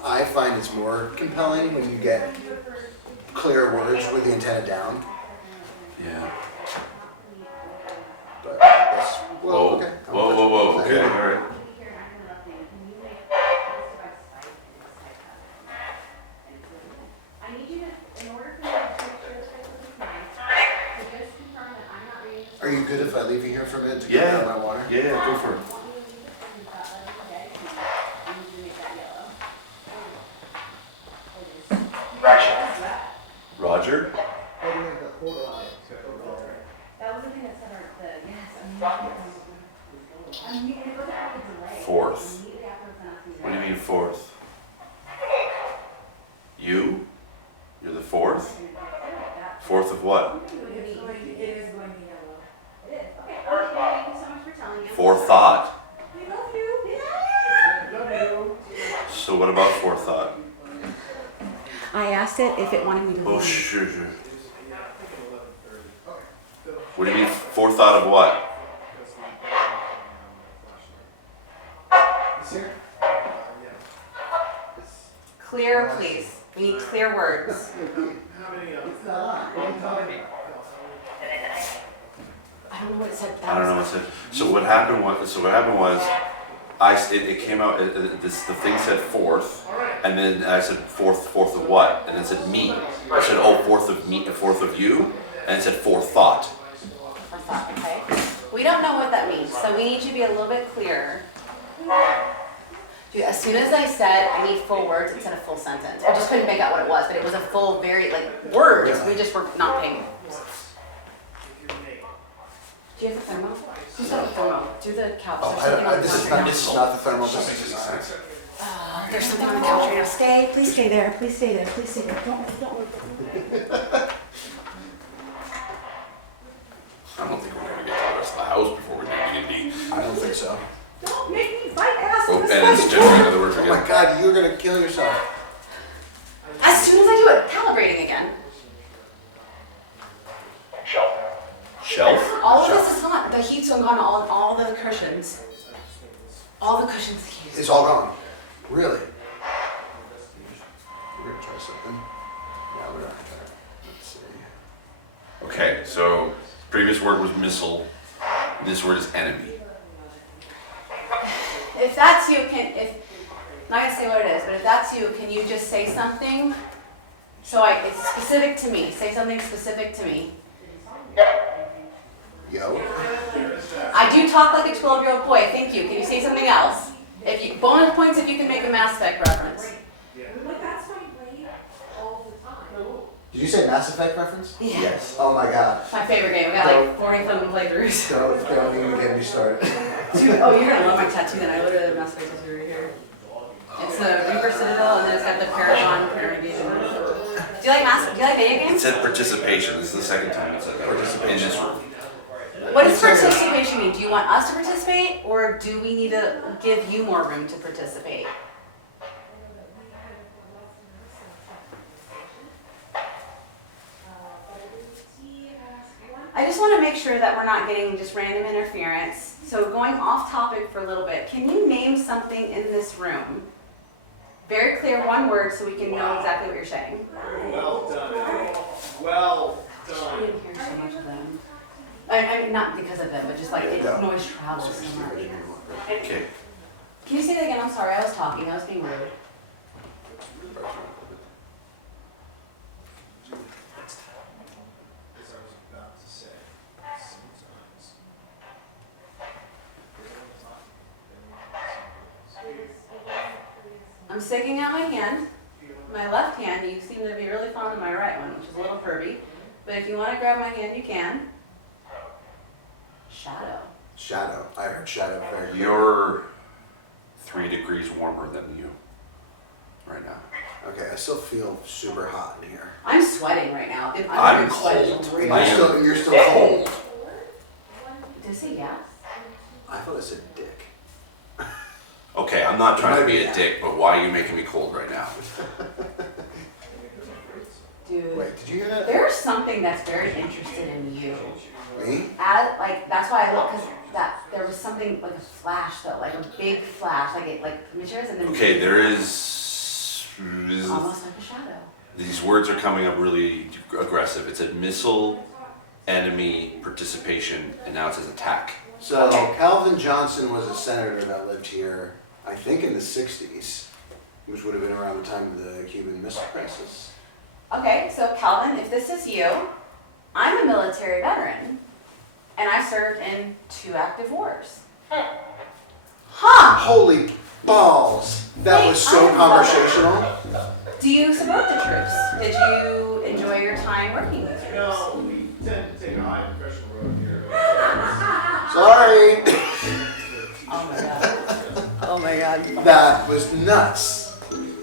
I find it's more compelling when you get clear words with the antenna down. Yeah. But that's, well, Whoa. okay. Whoa. Okay, all right. Are you good if I leave you here for a minute to go Yeah. grab my water? Yeah, go for it. Roger? Fourth. What do you mean fourth? You? You're the fourth? Fourth of what? Forethought. So what about forethought? I asked it if it wanted me to Oh, leave. sure. What do you mean forethought of what? Clear, please. We need clear words. I don't know what it said. I don't know what's it. So what happened was it came out. The thing said fourth, and then I said fourth of what? And it said me. I said, oh, fourth of me, fourth of you, and it said forethought. Forethought. Okay. We don't know what that means, so we need you to be a little bit clearer. Dude, as soon as I said I need full words, it said a full sentence. I just couldn't make out what it was, but it was a full, very words. We just were not paying. Do you have the thermo? Who's got the thermo? Do the couch. This is not the thermal. This is There's something on the couch right now. Stay. Please stay there. Please stay there. Please stay there. Don't move. I don't think we're gonna get to the rest of the house before we make D&D. I don't think so. Don't make me fight ass. Oh, and it's generating other words Oh again. my God, you're gonna kill yourself. As soon as I do it, calibrating again. Shelf? All of this is gone. The heat's gone on all the cushions. All the cushions. It's all gone. Really? We're gonna try something. Yeah, we're not gonna. Let's see. Okay, so previous word was missile. This word is enemy. If that's you, I'm not gonna say what it is, but if that's you, can you just say something? So it's specific to me. Say something specific to me. Yo. I do talk like a 12-year-old boy. Thank you. Can you say something else? Bonus points if you can make a Mass Effect reference. Did you say Mass Effect reference? Yeah. Yes. Oh my God. My favorite game. We got like 40 something playthroughs. Don't even get me started. Dude, oh, you're gonna love my tattoo then. I literally have Mass Effect tattoo right here. It's the Reaper Citadel, and then it's got the Paragon Paragation. Do you like video It games? said participation. This is the second time it said that. In this room. What does participation mean? Do you want us to participate, or do we need to give you more room to participate? I just want to make sure that we're not getting just random interference. So going off topic for a little bit, can you name something in this room? Very clear, one word, so we can know exactly what you're saying. Well done. Well I done. didn't hear so much of them. I mean, not because of them, but just like noise travels so much. Okay. Can you say that again? I'm sorry, I was talking. I was being rude. I'm sticking out my hand. My left hand, you seem to be really fond of my right one, which is a little pervy. But if you want to grab my hand, you can. Shadow. Shadow. I heard shadow very clear. You're 3 degrees warmer than you right now. Okay, I still feel super hot in here. I'm sweating right now. I'm sweating. cold. You're still cold. Did I say yes? I thought I said dick. Okay, I'm not trying to be a dick, but why are you making me cold right now? Dude. Wait, did you hear that? There's something that's very interested in you. Me? That's why I look, because there was something like a flash though, like a big flash, like pictures and then. Okay, there is. Almost like a shadow. These words are coming up really aggressive. It said missile, enemy, participation, and now it says attack. So Calvin Johnson was a senator that lived here, I think in the 60s, which would have been around the time of the Cuban Missile Crisis. Okay, so Calvin, if this is you, I'm a military veteran, and I served in 2 active wars. Huh! Holy balls! That was so conversational. Do you support the troops? Did you enjoy your time working with troops? No, we tend to take a high professional road here. Sorry! Oh my god. Oh my god. That was nuts.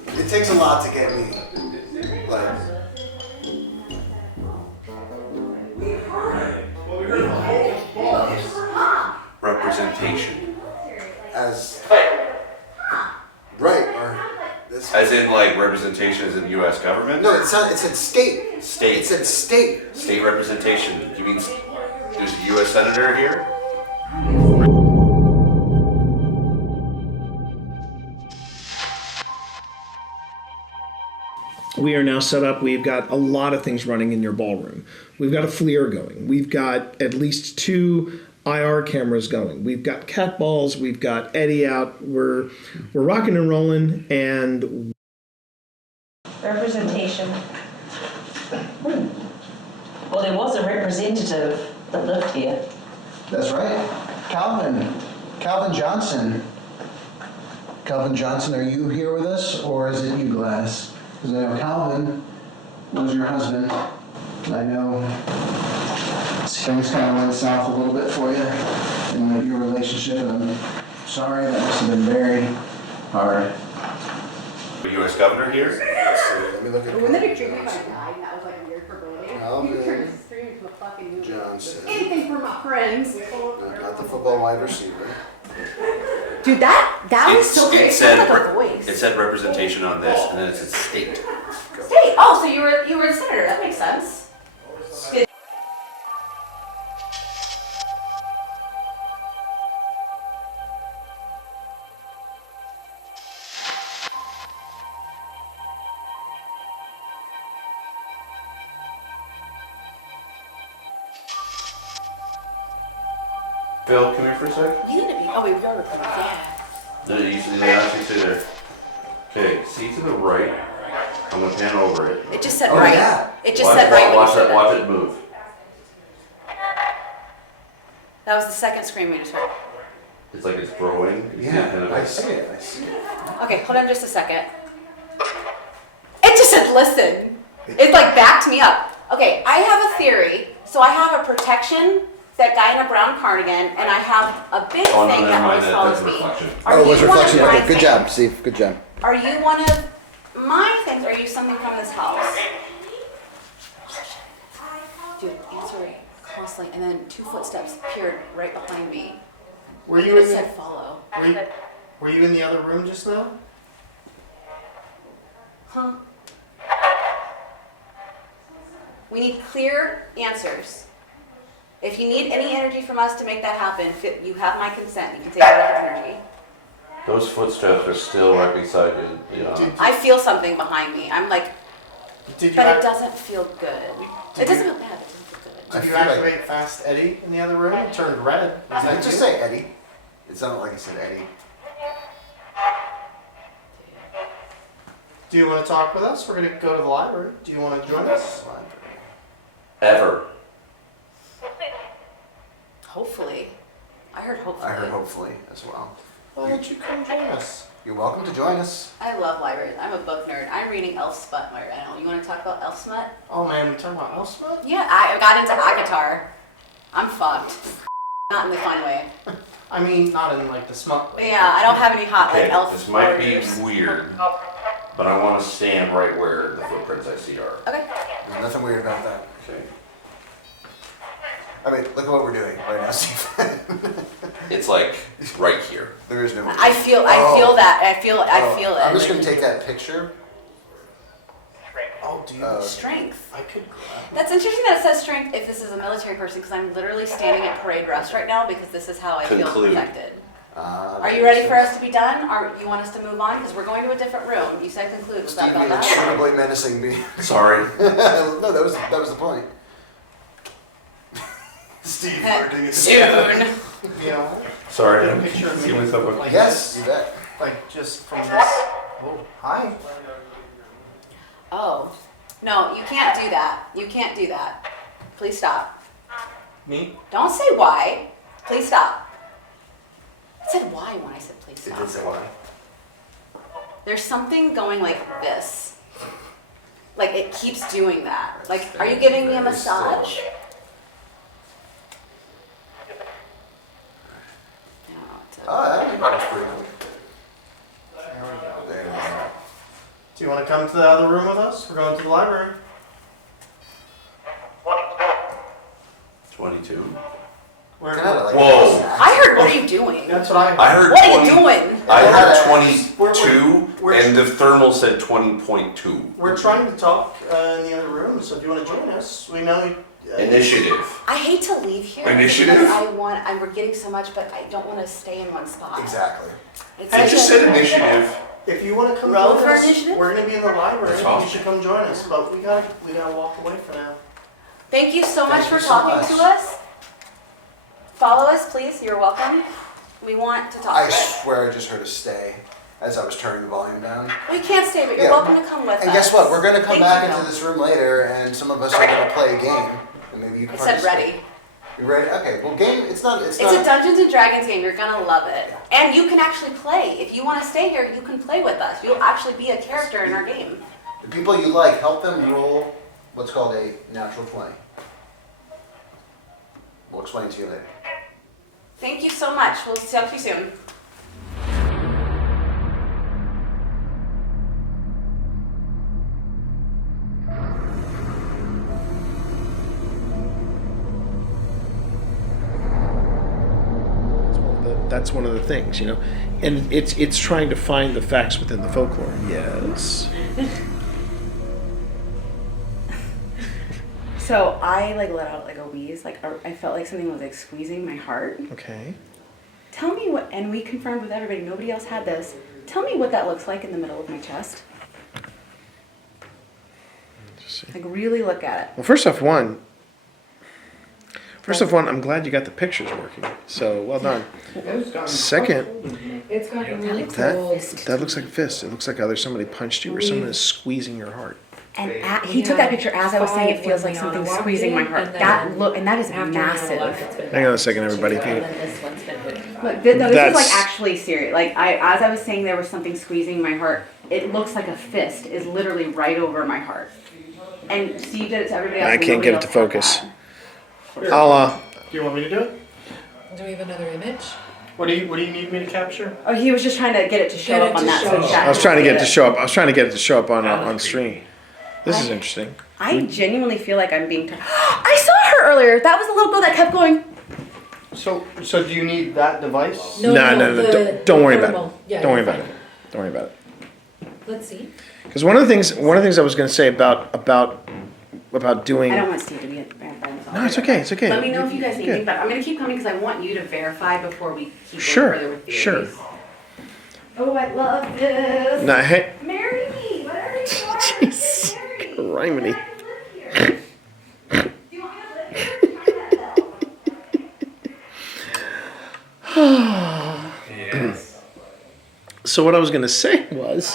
It takes a lot to get me. Like, Representation. as right or this. As in like representation as in the U.S. government? No, it said state. State. It said state. State representation. You mean there's a U.S. senator here? We are now set up. We've got a lot of things running in your ballroom. We've got a Fleer going. We've got at least 2 IR cameras going. We've got cat balls. We've got Eddie out. We're rocking and rolling. And representation. Well, there was a representative that lived here. That's right. Calvin Johnson. Calvin Johnson, are you here with us, or is it you, Gladys? Because I know Calvin was your husband. I know things kind of went south a little bit for you in your relationship, and I'm sorry, that must have been very hard. The U.S. governor here? Let me look at When they treated me like a guy, and that was like a weird foreboding. You turned this stream into a fucking movie. Johnson. Anything for my friends. Not the football wide receiver. Dude, that was so great. It It said sounded like a voice. it said representation on this, and then it said state. State. Oh, so you were a senator. That makes sense. Phil, come here for a sec. You need to be. Oh, we were recording. Yeah. No, you actually sit there. Okay, see to the right. I'm gonna pan over it. It just said right. Yeah. It just said right when you Watch said it. that. Watch it move. That was the second scream we just heard. It's like it's growing. You see it kind of- I see it. Okay, hold on just a second. It just said listen. It like backed me up. Okay, I have a theory. So I have a protection, that guy in a brown cardigan, and I have a big Oh, no, thing never that mind. always follows That's a me. reflection. Are Oh, you what's one of reflection? my Okay, good things? job, Steve. Good job. Are you one of my things? Are you something from this house? Dude, answer it closely, and then 2 footsteps appeared right behind me. Were And you then in it the, said follow. were you in the other room just now? Huh? We need clear answers. If you need any energy from us to make that happen, you have my consent. You can take whatever energy. Those footsteps are still right beside you. Yeah. I feel something behind me. I'm like, Did you, but it act- doesn't feel good. It doesn't feel bad. It doesn't feel good. did you I feel like- activate Fast Eddie in the other room? It turned red. Was Did that it just you? say Eddie? It sounded like it said Eddie. Do you want to talk with us? We're going to go to the library. Do you want to join us? Ever. Hopefully. I heard hopefully. I heard hopefully as well. Why don't you come join us? You're welcome to join us. I love libraries. I'm a book nerd. I'm reading Elf Smut right now. You want to talk about Elf Smut? Oh man, we talking about Elspeth? Yeah, I got into Akatar. I'm fucked. Not in the fun way. I mean, not in like the smut way. Yeah, I don't have any hot like Okay, elf this might be warriors. weird, but I want to stand right where the footprints I see are. Okay. There's nothing weird about that. Okay. I mean, look at what we're doing right now, Steve. It's like right here. There is no. I feel that. I feel it. I'm just gonna take that picture. Oh, do you? Strength. I could grab. That's interesting that it says strength if this is a military person, because I'm literally standing at parade rest right now because this is how I feel Conclude. protected. Are you ready for us to be done? Or you want us to move on? Because we're going to a different room. You said conclude. Was that Steve, about you that? suitably menacing me. Sorry. No, that was the point. Steve, Soon. You know, Sorry. get a picture of See me. myself up. Like Yes, this, you bet. like just from this. Oh, hi. Oh. No, you can't do that. You can't do that. Please stop. Me? Don't say why. Please stop. It said why when I said please It stop. did say why. There's something going like this. Like it keeps doing that. Like, are you giving me a massage? That's pretty cool. There we go. There we go. Do you want to come to the other room with us? We're going to the library. 22. Where? Kinda like Whoa. this. I heard, what are you doing? That's what I. I heard What are 20. you doing? I heard We're- 22, we're- and the thermal said 20.2. We're trying to talk in the other room, so if you want to join us, we know. Initiative. I hate to leave here. Initiative? Because we're getting so much, but I don't want to stay in one spot. Exactly. It's I such just a- said initiative. If you want to come Roll join for us, initiative? we're going to be in the library. That's You awesome. should come join us, but we gotta walk away for now. Thank you so much Thank for you so talking much. to us. Follow us please. You're welcome. We want to talk I to it. swear I just heard a stay as I was turning the volume down. We can't stay, but you're Yeah. welcome to come with us. And guess what? We're going to come Thank back you, into Bill. this room later, and some of us are going to play a game. And maybe you can It said participate. ready. You ready? Okay. Well, game. It's not. It's a Dungeons and Dragons game. You're gonna love it, and you can actually play. If you want to stay here, you can play with us. You'll actually be a character in our game. The people you like, help them roll what's called a natural 20. We'll explain to you later. Thank you so much. We'll talk to you soon. That's one of the things, you know, and it's trying to find the facts within the folklore. Yes. So I like let out like a wheeze. Like I felt like something was like squeezing my heart. Okay. Tell me what, and we confirmed with everybody. Nobody else had this. Tell me what that looks like in the middle of my chest. Like really look at it. Well, first off, I'm glad you got the pictures working. So well done. Second, It's gotten really cold. that looks like a fist. It looks like either somebody punched you or someone is squeezing your heart. And he took that picture as I was saying. It feels like something squeezing my heart. That is massive. Hang on a second, everybody. Look, this is like actually serious. Like as I was saying, there was something squeezing my heart. It looks like a fist is literally right over my heart. And Steve did it to everybody else. I can't get it to focus. I'll Do you want me to do it? Do we have another image? What do you need me to capture? Oh, he was just trying to get it to show up on that. I was trying to get it to show up. I was trying to get it to show up on stream. This is interesting. I genuinely feel like I'm being. I saw her earlier. That was the little girl that kept going. So do you need that device? No. Don't worry about it. Yeah, Don't worry about it. Don't worry about it. Let's see. Because one of the things I was going to say about doing. I don't want Steve to be a vampire. No, it's okay. It's okay. Let me know if you guys need Good. anything, but I'm going to keep coming because I want you to verify before we keep Sure, going further with theories. sure. Oh, I love this. No, hey. Marry me. Whatever you want. Jeez. Criminy. Yes. So what I was going to say was,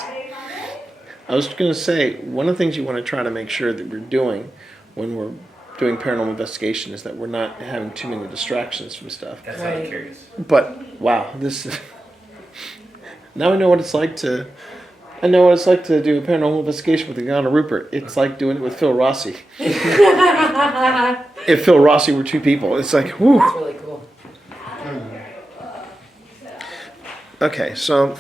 one of the things you want to try to make sure that we're doing when we're doing paranormal investigation is that we're not having too many distractions from stuff. That's what I'm curious. But wow, this is now I know what it's like to. I know what it's like to do a paranormal investigation with Yana Rupert. It's like doing it with Phil Rossi. If Phil Rossi were two people, it's like, whoo. It's really cool. Okay, so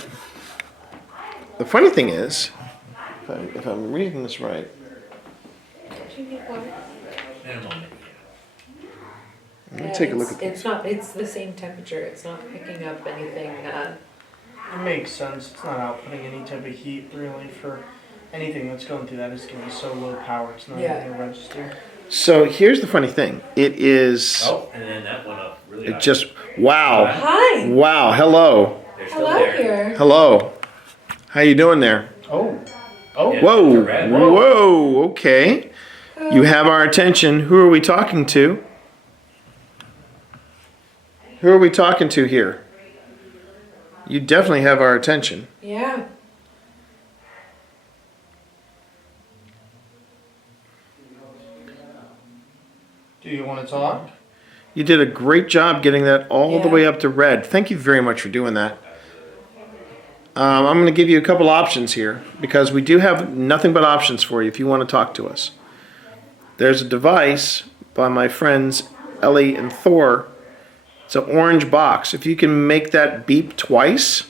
the funny thing is, if I'm reading this right, In a moment. let me take a look at It's not. It's the same temperature. It's not picking up anything. It makes sense. It's not outputting any type of heat really for anything that's going through that. It's going to be so low power. It's not Yeah. going to register. So here's the funny thing. It is. Oh, and then that went up really high. It just. Wow. Hi. Wow. Hello. They're still Hello there. here. Hello. How you doing there? Oh. Oh. Yeah, Whoa. they're red. Whoa. Okay. You have our attention. Who are we talking to? Who are we talking to here? You definitely have our attention. Yeah. Do you want to talk? You did a great job getting that all the Yeah. way up to red. Thank you very much for doing that. I'm going to give you a couple options here because we do have nothing but options for you if you want to talk to us. There's a device by my friends Ellie and Thor. It's an orange box. If you can make that beep twice,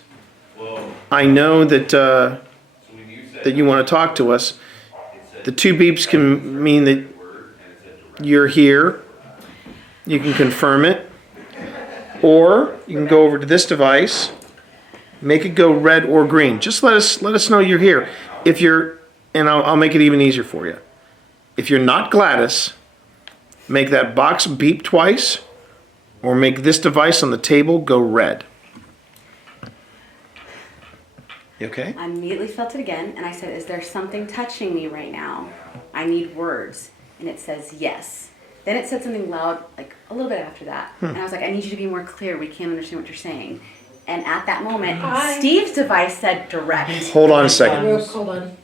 I know that that you want to talk to us. The two beeps can mean that you're here. You can confirm it. Or you can go over to this device, make it go red or green. Just let us know you're here. If you're, and I'll make it even easier for you. If you're not Gladys, make that box beep twice, or make this device on the table go red. You okay? I immediately felt it again, and I said, is there something touching me right now? I need words. And it says yes. Then it said something loud, like a little bit after that. And I was like, I need you to be more clear. We can't understand what you're saying. And at that moment, Steve's device said direct. Hold on a second. Hold on.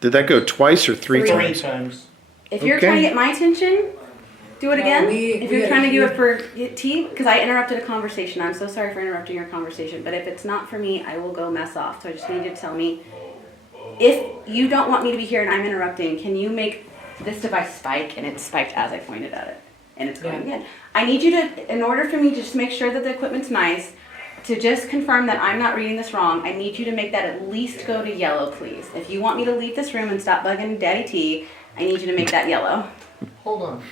Did that go twice or three Three times? times. If you're trying to get my attention, do it again. If you're trying to do it for T, because I interrupted a conversation. I'm so sorry for interrupting your conversation. But if it's not for me, I will go mess off. So I just need you to tell me, if you don't want me to be here and I'm interrupting, can you make this device spike? And it spiked as I pointed at it. And it's going again. I need you to, in order for me to just make sure that the equipment's nice, to just confirm that I'm not reading this wrong, I need you to make that at least go to yellow, please. If you want me to leave this room and stop bugging Daddy T, I need you to make that yellow. Hold on.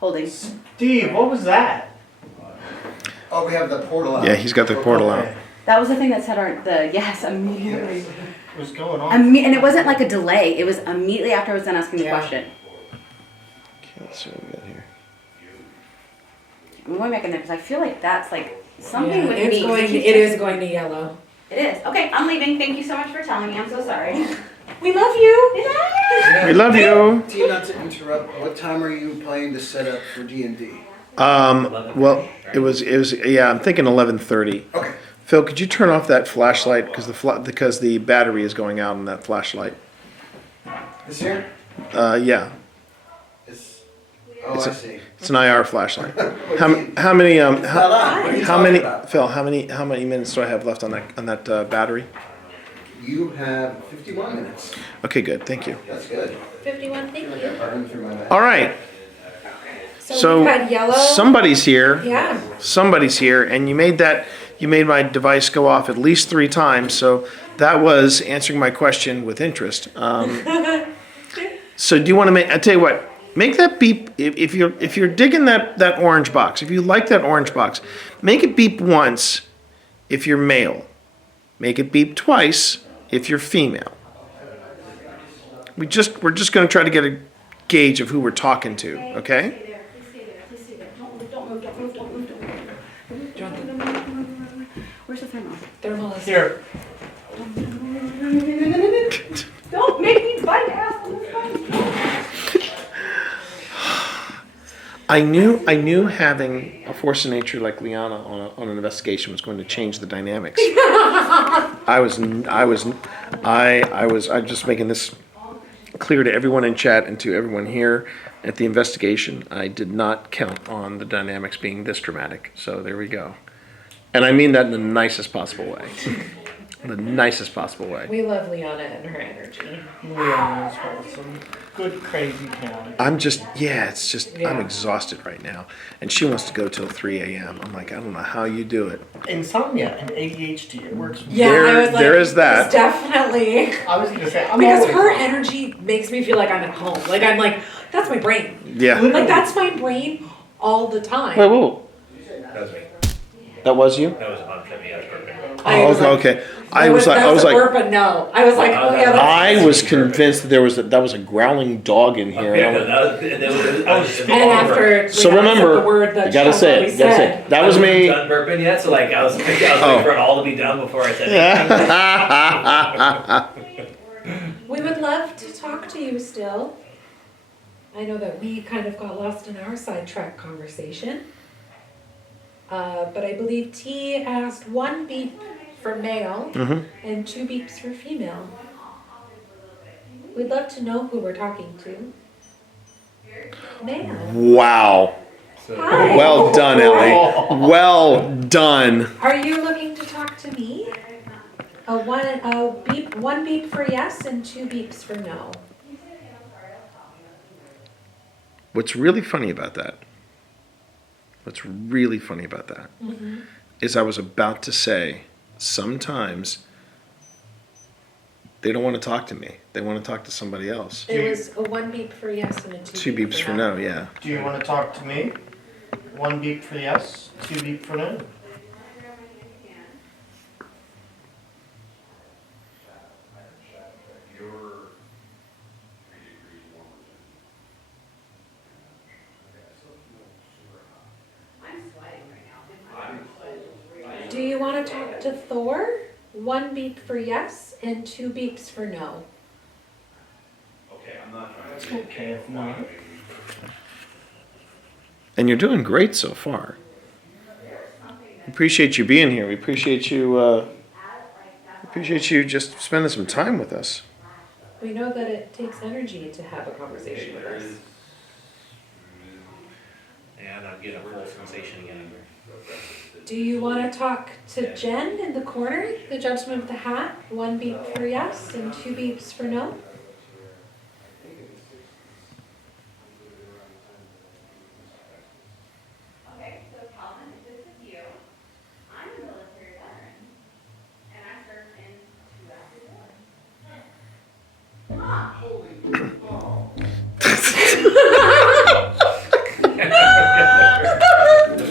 Holding. Steve, what was that? Oh, we have the portal out. Yeah, he's got the portal out. That was the thing that said yes, immediately. What's going on? And it wasn't like a delay. It was immediately after I was done asking the question. Okay, let's see what we got here. I'm going back in there because I feel like that's like something with me. It is going to yellow. It is. Okay, I'm leaving. Thank you so much for telling me. I'm so sorry. We love you. We love you. T, not to interrupt, what time are you planning to set up for D&D? Well, it was yeah, I'm thinking 11:30. Okay. Phil, could you turn off that flashlight because the battery is going out on that flashlight? This here? Yeah. I see. It's an IR flashlight. How many Phil, how many minutes do I have left on that battery? You have 51 minutes. Okay, good. Thank you. That's good. 51, thank you. All right. So we've had yellow. Somebody's here. Yeah. Somebody's here, and you made my device go off at least 3 times. So that was answering my question with interest. So do you want to I tell you what. Make that beep if you're digging that orange box. If you like that orange box, make it beep once if you're male. Make it beep twice if you're female. We're just going to try to get a gauge of who we're talking to. Okay? Please stay there. Don't move. Where's the thermal? Thermal is here. Don't make me bite ass on this phone. I knew having a force of nature like Liana on an investigation was going to change the dynamics. I'm just making this clear to everyone in chat and to everyone here at the investigation. I did not count on the dynamics being this dramatic. So there we go. And I mean that in the nicest possible way. The nicest possible way. We love Liana and her energy. Liana's wholesome. Good crazy town. I'm exhausted right now. And she wants to go till 3 a.m. I'm like, I don't know how you do it. Insomnia and ADHD, it works. Yeah, I was like, there is that. Definitely. I was gonna say, because her energy makes me feel like I'm at home. Like I'm like, that's my brain. Yeah. Like that's my brain all the time. Wait, whoa. That was me. That was you? That was a mom sent me. I was working. Oh, okay. I was like, but no. I was like, oh yeah. I was convinced that that was a growling dog in here. Okay, and after so remember, you gotta say it. That was me. Done burping yet? So like I was waiting for it all to be done before I said anything. We would love to talk to you still. I know that we kind of got lost in our sidetrack conversation. But I believe T asked 1 beep for male and 2 beeps for female. We'd love to know who we're talking to. Man. Wow. Hi. Well done, Ellie. Well done. Are you looking to talk to me? One beep for yes and 2 beeps for no. What's really funny about that is I was about to say, sometimes they don't want to talk to me. They want to talk to somebody else. It was a 1 beep for yes and a 2 beeps for no, yeah. Do you want to talk to me? 1 beep for yes, 2 beep for no. Do you want to talk to Thor? 1 beep for yes and 2 beeps for no. Okay, if not. And you're doing great so far. Appreciate you being here. We appreciate you just spending some time with us. We know that it takes energy to have a conversation with us. Yeah, I'm not getting a full sensation again. Do you want to talk to Jen in the corner, the gentleman with the hat? 1 beep for yes and 2 beeps for no. Okay, so Calvin, if this is you, I'm a military veteran, and I served in 2 active wars.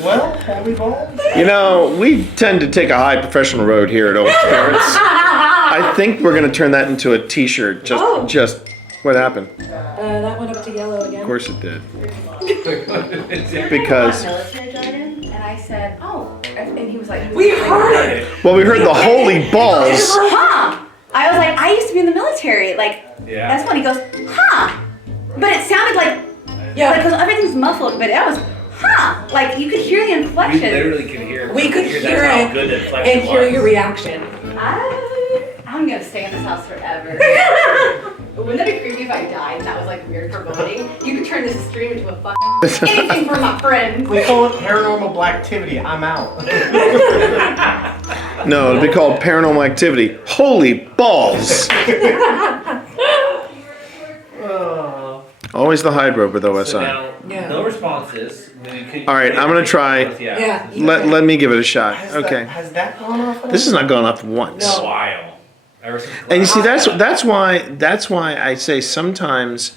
Well, holy balls. You know, we tend to take a high professional road here at Old Parents. I think we're going to turn that into a t-shirt. Just what happened? That went up to yellow again. Of course it did. Because military jargon, and I said, oh, and he was like, we heard it. Well, we heard the holy balls. Huh? I was like, I used to be in the military. Like, that's when he goes, huh? But it sounded like, because everything's muffled, but it was, huh? Like you could hear the inflection. We literally could hear. We could hear how it good the inflection and hear was. your reaction. I'm gonna stay in this house forever. Wouldn't that be creepy if I died and that was like weird foreboding? You could turn this stream into a anything for my friends. We call it paranormal blacktivity. I'm out. No, it'd be called Paranormal Activity. Holy balls! Always the hybrid with OSI. So now, no responses. All right, I'm gonna try. Let me give it a shot. Okay. Has that gone off? This has not gone off once. No. While. And you see, that's why I say sometimes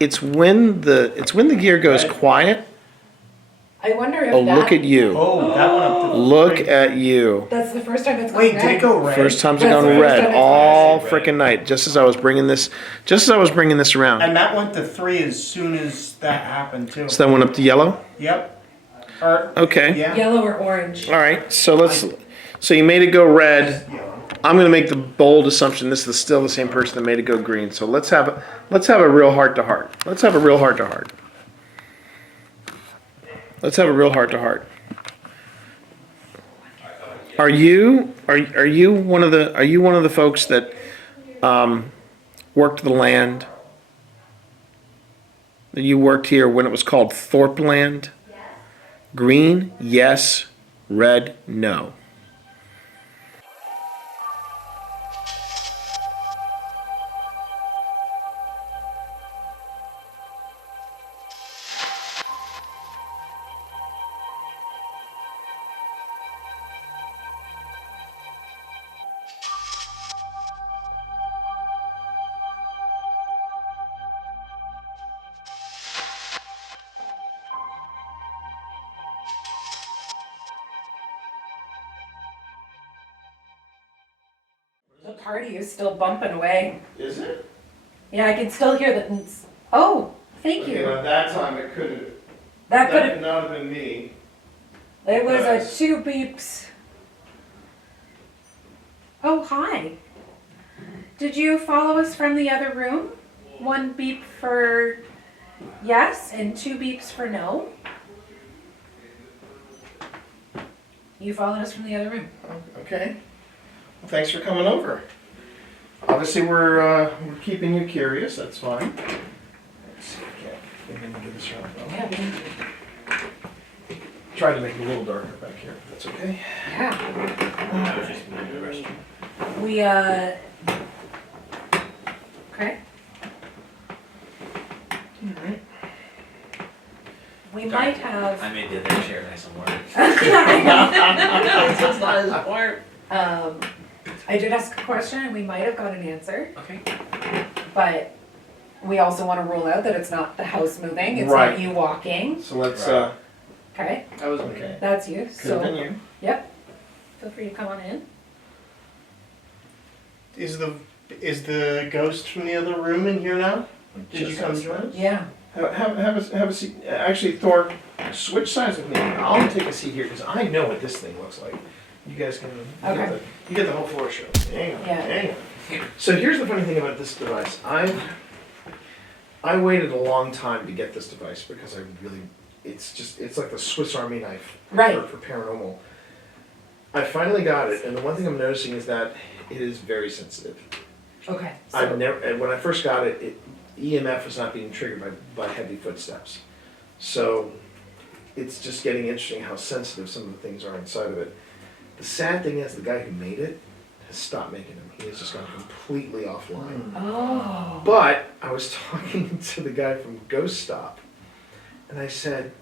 it's when the gear goes quiet. I wonder if Look at you. Oh, that went up to Look at you. That's the first time it's gone Wait, red. did it go red? First time's gone red all freaking night. Just as I was bringing this around. And that went to 3 as soon as that happened too. So that went up to yellow. Yep. Okay. Yeah. Yellow or orange. All right. So so you made it go red. I'm going to make the bold assumption this is still the same person that made it go green. So let's have a real heart to heart. Let's have a real heart to heart. Let's have a real heart to heart. Are you one of the folks that worked the land? That you worked here when it was called Thorpe Land? Green, yes. Red, no. The party is still bumping away. Is it? Yeah, I can still hear the. Oh, thank you. At that time, it couldn't. That could could not have been me. It was a 2 beeps. Oh, hi. Did you follow us from the other room? 1 beep for yes and 2 beeps for no. You followed us from the other room. Okay. Well, thanks for coming over. Obviously, we're keeping you curious. That's fine. Let's see if I can do this right. Try to make it a little darker back here. If that's okay. Yeah. We Okay. Alright. We might have. I made the other chair nice and warm. It's just not as warm. I did ask a question and we might have got an answer. Okay. But we also want to rule out that it's not the house moving, it's Right. not you walking. So let's. Okay. That was okay. That's you. Could have been you. Yep. Feel free to come on in. Is the ghost from the other room in here now? Did you come join us? Yeah. Have a seat. Actually, Thor, switch sides with me. I'll take a seat here because I know what this thing looks like. You guys can. Okay. You get the whole floor show. Hang on. Yeah. Hang on. So here's the funny thing about this device. I waited a long time to get this device because I really it's like the Swiss Army knife Right. for paranormal. I finally got it, and the one thing I'm noticing is that it is very sensitive. Okay. I've never, and when I first got it, EMF was not being triggered by heavy footsteps. So it's just getting interesting how sensitive some of the things are inside of it. The sad thing is the guy who made it has stopped making them. He has just gone completely offline. Oh. But I was talking to the guy from Ghost Stop, and I said,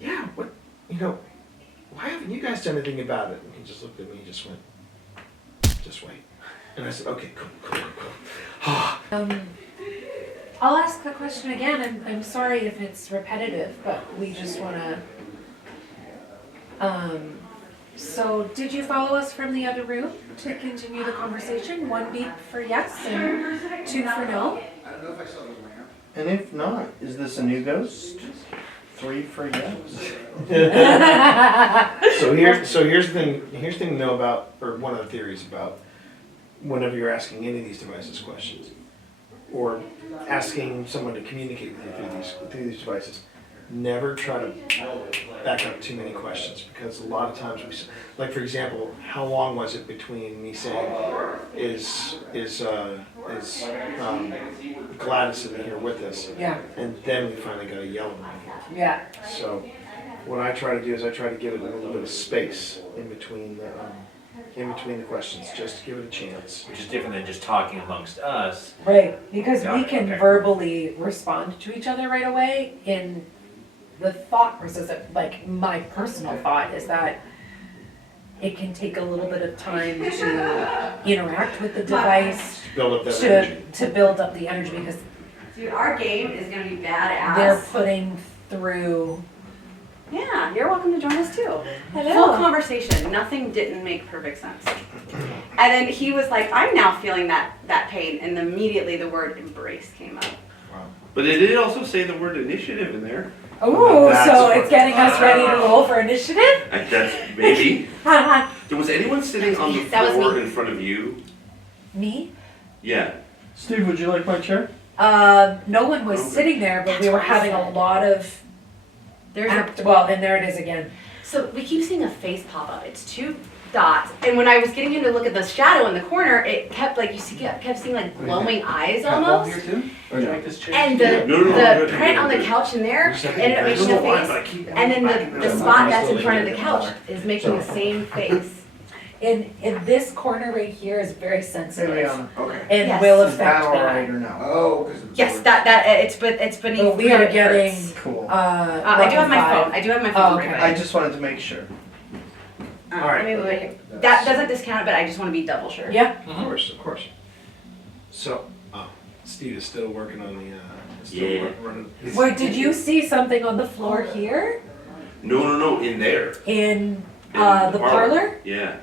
yeah, what, why haven't you guys done anything about it? And he just looked at me and just went, just wait. And I said, okay, cool. I'll ask the question again. I'm sorry if it's repetitive, but we just want to. So, did you follow us from the other room to continue the conversation? 1 beep for yes and 2 for no. I don't know if I saw the lamp. And if not, is this a new ghost? 3 for yes. So here's the thing. Here's the thing to know about, or one of the theories about, whenever you're asking any of these devices questions, or asking someone to communicate with you through these devices, never try to back up too many questions, because a lot of times like for example, how long was it between me saying is Gladys in here with us? Yeah. And then we finally got a yellow right here. Yeah. So what I try to do is I try to give it a little bit of space in between the questions, just to give it a chance. Which is different than just talking amongst us. Right, because Got we it, can okay. verbally respond to each other right away. In the thought process, like my personal thought is that it can take a little bit of time to interact with the device, Build up that energy. to build up the energy, because Dude, our game is gonna be badass. they're putting through. Yeah, you're welcome to join us too. Hello. Full conversation. Nothing didn't make perfect sense. And then he was like, I'm now feeling that pain, and immediately the word embrace came up. But it did also say the word initiative in there. Ooh, That's so what- it's getting us ready to roll for initiative? That's maybe. Was anyone sitting on the That was floor me. in front of you? Me? Yeah. Steve, would you like my chair? No one was sitting there, but we were having a lot of well, and there it is again. So we keep seeing a face pop up. It's 2 dots, and when I was getting him to look at the shadow in the corner, it kept like kept seeing like glowing eyes almost. Here too? Or would you like this chair? And the No, print on the couch in there ended up making a face, and then the spot that's in front of the couch is making the same face. In this corner right here is very sensitive. Okay. And Yes. will Is that affect all right that. or no? Oh, because Yes, it's beneath. But we are it getting hurts. Cool. I do have my level phone. I do have my Oh, phone okay. right I away. just wanted to make sure. All right. Let me wait here. That doesn't discount it, but I just want to be double sure. Yeah. Of course. So, Steve is still working on the, Yeah. running. Wait, did you see something on the floor here No, in there. in In the parlor? Yeah.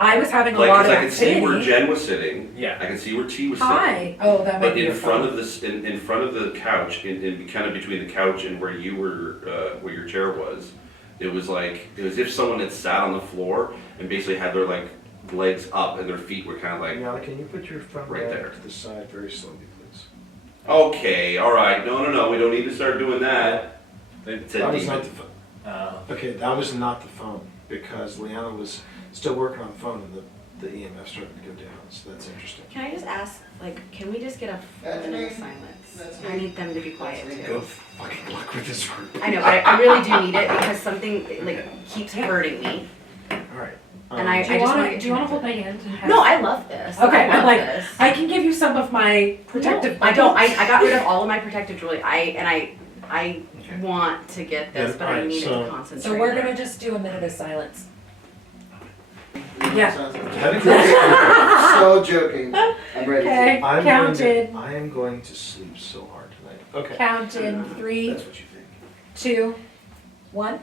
I was having a Like, lot cause of I could see where activity. Jen was sitting. Yeah. I can see where T was sitting. Hi. Oh, that might But be in your front phone. of this, in front of the couch, in kind of between the couch and where you were, where your chair was, it was as if someone had sat on the floor and basically had their like legs up and their feet were kind of like. Yana, can you put your front Right leg there. to the side very slowly, please? Okay, all right. No. We don't need to start doing that. It's a That was demon. not the phone. Okay, that was not the phone, because Leanna was still working on the phone and the EMF started to go down, so that's interesting. Can I just ask, can we just get a That's minute me. of silence? That's I me. need them to be quiet Go too. fucking luck with this group. I know, but I really do need it because something keeps hurting me, All right. and I Do you just want want to? to. Do you want to hold my hand? No, I love this. Okay, I I'm love like, this. I can give you some of my protective. No, I don't. I got rid of all of my protective jewelry. I want to get this, Yeah, but I alright, need it so- to concentrate. So we're gonna just do a minute of silence. Yeah. So joking. I'm ready. Okay. I'm Counted. I am going to sleep so hard tonight. Okay. Count in 3, That's what you think. 2, 1.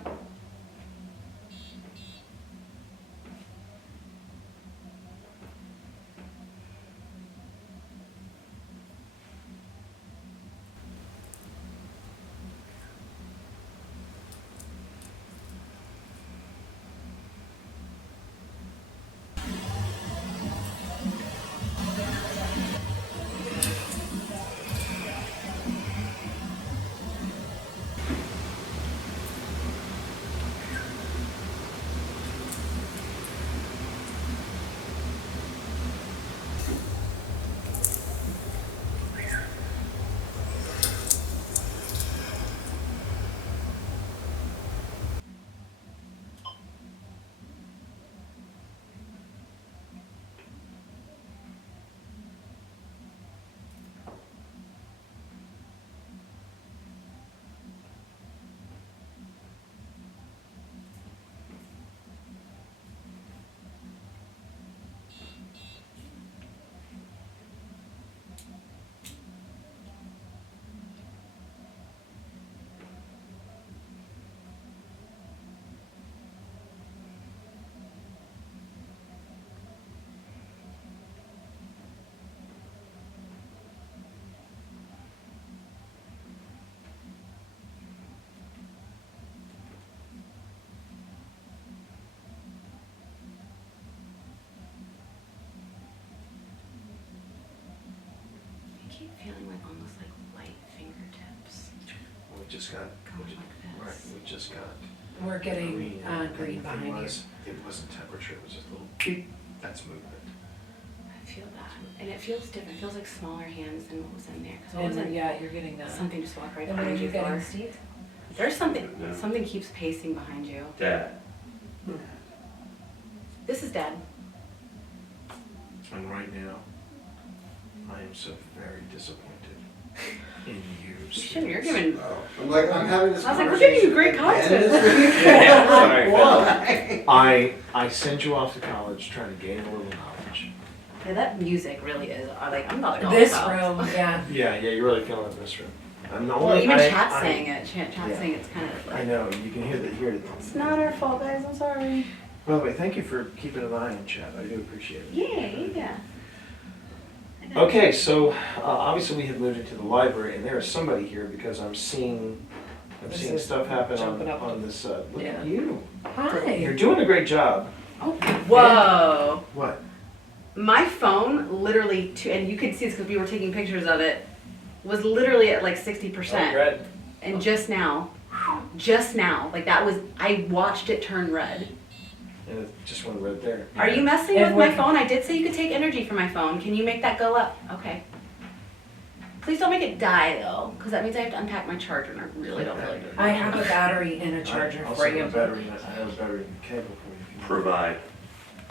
keep feeling like almost like white fingertips We just got. going like Right. this. We just got. We're getting Green. green behind you. It wasn't temperature. It was just a little beep. That's movement. I feel that, and it feels different. It feels like smaller hands than what was in there. Because what was in Yeah, you're getting that. something just walked right And what are behind you you. getting, For. Steve? There's something. No. Something keeps pacing behind you. Dad. This is Dad. And right now, I am so very disappointed in you. You shouldn't. You're giving. I'm like, I'm having this I was like, we're conversation giving you great with content. Dennis. Yeah, sorry, Why? I sent you off to college trying to gain a little knowledge. Yeah, that music really is. Like, I'm about to go. This all out. room, yeah. Yeah, you're really feeling it in this room. I'm the Well, only. even I- Chat's I- saying it. Chat's Yeah. saying it's kind of I like. know you can hear it. It's not our fault, guys. I'm sorry. By the way, thank you for keeping an eye on chat. I do appreciate it. Yeah. Okay, so obviously we have moved into the library, and there is somebody here because I'm seeing This seeing is stuff happen jumping up. on this. Look Yeah. at you. Hi. You're doing a great job. Oh. Whoa. What? My phone literally, and you can see this because we were taking pictures of it, was literally at like 60%. Oh, red. And just now, like that was, I watched it turn red. And it just went right there. Are you messing And with my what- phone? I did say you could take energy from my phone. Can you make that go up? Okay. Please don't make it die though, because that means I have to unpack my charger and I really don't feel like doing I that. have a battery and a charger I'll for send you. a battery. I have a battery and cable for you. if you want. Provide.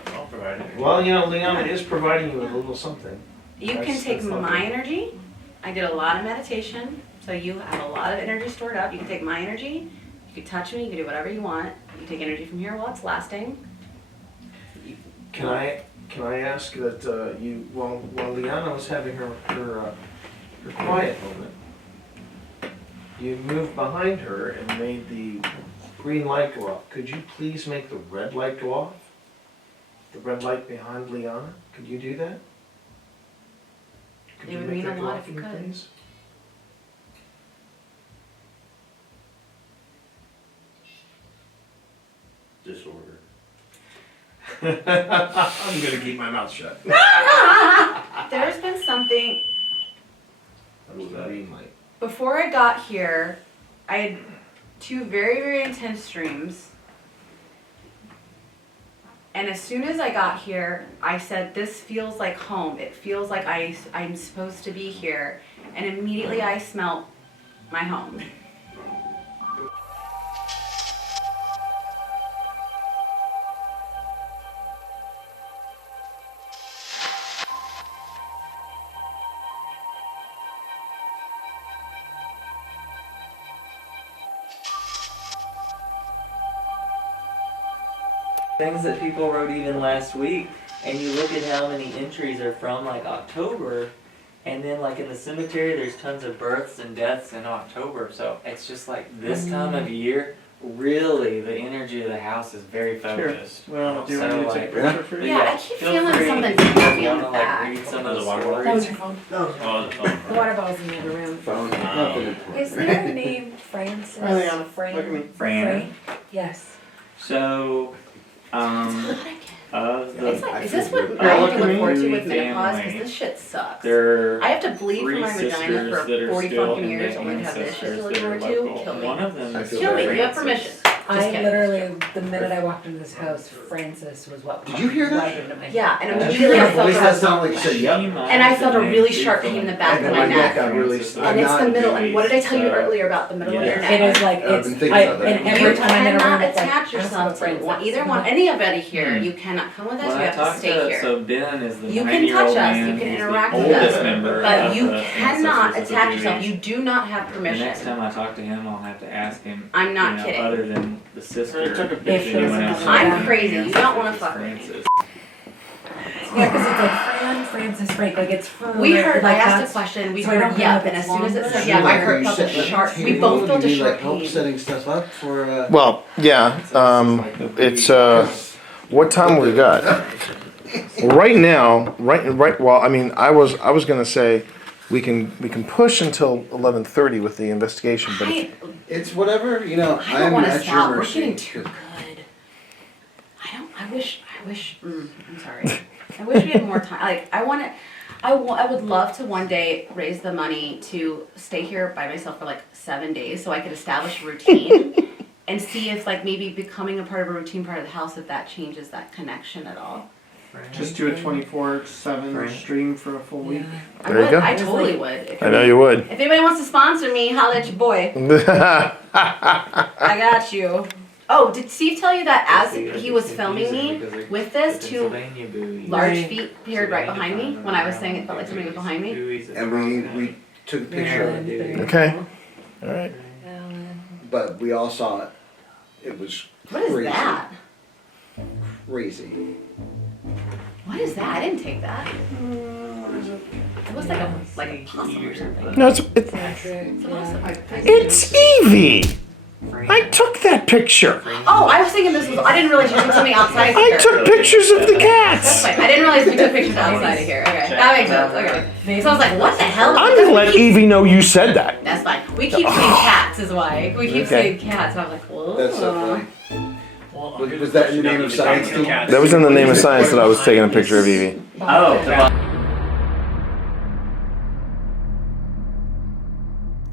I'll provide it. Well, you know, Leon is providing you with a little something. You can That's- take that's not my good. energy. I did a lot of meditation, so you have a lot of energy stored up. You can take my energy. You can touch me. You can do whatever you want. You can take energy from here while it's lasting. Can I ask that you while Liana was having her quiet moment, you moved behind her and made the green light go off. Could you please make the red light go off? The red light behind Liana? Could you do that? Could It you would make mean that a go lot off if for you me, could. please? Disorder. I'm gonna keep my mouth shut. There's been something That was green light. before I got here. I had two very, very intense dreams. And as soon as I got here, I said, this feels like home. It feels like I'm supposed to be here. And immediately I smelt my home. Things that people wrote even last week, and you look at how many entries are from like October, and then like in the cemetery there's tons of births and deaths in October, so it's just like this time of year, really the energy of the house is very focused. Well, do you want So, me to take a like, picture for you? Yeah, I keep feel feeling free something if you heavy on wanna, the back. like, read some of the That was stories. your phone. Oh, the phone. The water bottle's in the other room. Phone, nothing important. Is there a name Francis? Hi, Leanna. Frank? Look at me. Fran. Yes. So, of the It's like, is this what Look I have to at look me. forward to with menopause? Family. Because this shit sucks. there I have to bleed three from my vagina sisters for that are 40 still fucking in years the only to have this shit to ancestors look that are forward to. local. Kill me. One of them I is feel Kill me. bad. You have permission. I kidding. literally, the minute I walked into this house, Francis was what Did you hear that? right into my head. Yeah, and Did you immediately hear I my felt voice? a- That sounded like you said yep. and I felt a really sharp pain in the back And of then my my neck neck. got really. And it's the middle. And what did I tell you earlier about the middle of your Yeah. neck? It is like, I've it's, been thinking about that. and You every time I'm in a room, cannot it's like, attach ask about yourself to Francis. anybody here. You cannot come with us. When You I have to talked stay to, here. so Ben is the You can 90-year-old touch us, man. you can He's the interact with oldest us, member but of you the cannot ancestors of the attach yourself. BBH. You do not have The next permission. time I talk to him, I'll have to ask him. I'm not you know, kidding. Other than the sister, I took a if picture. anyone else I'm knows crazy. the You don't wanna ancestors fuck with me. Francis. Yeah, because it's like Francis, Frank, like it's her. We heard, I like asked that's- a question, we so I don't heard know yep, if and it's as soon as it longer. said yep, I heard You felt set a the sharp, we table, both felt you a need, sharp like, help pain. setting stuff up for. Well, yeah. It's what time we got? Right now, right. Well, I mean, I was gonna say we can push until 11:30 with the investigation, but It's whatever, you know. I don't I'm wanna at stop, your we're mercy. getting too good. I wish, I'm sorry. I wish we had more time, like, I would love to one day raise the money to stay here by myself for like 7 days so I could establish a routine and see if like maybe becoming a part of a routine part of the house, if that changes that connection at all. Just do a 24/7 stream for a full week. There you go. I totally would. I know you would. If anybody wants to sponsor me, holla at your boy. I got you. Oh, did Steve tell you that as he was filming me with this, two large feet appeared right behind me when I was saying it felt like somebody was behind me? And we took a picture of it. Okay. All right. But we all saw it. It was What is crazy. that? Crazy. What is that? I didn't take that. It looks like a possum or something. No, It's a possum. it's Evie. I took that picture. Oh, I was thinking this was. I didn't realize you took something outside of I here. took pictures of the That's cats. fine. I didn't realize we took pictures outside of here. Okay, that makes sense. Okay. So I was like, what the hell? I'm gonna let Evie know you said that. That's fine. We keep saying cats is why. We keep Okay. saying cats. And I was like, whoa. That's so funny. Was that in the name of science? Steve? That was in the name of science that I was taking a picture of Evie.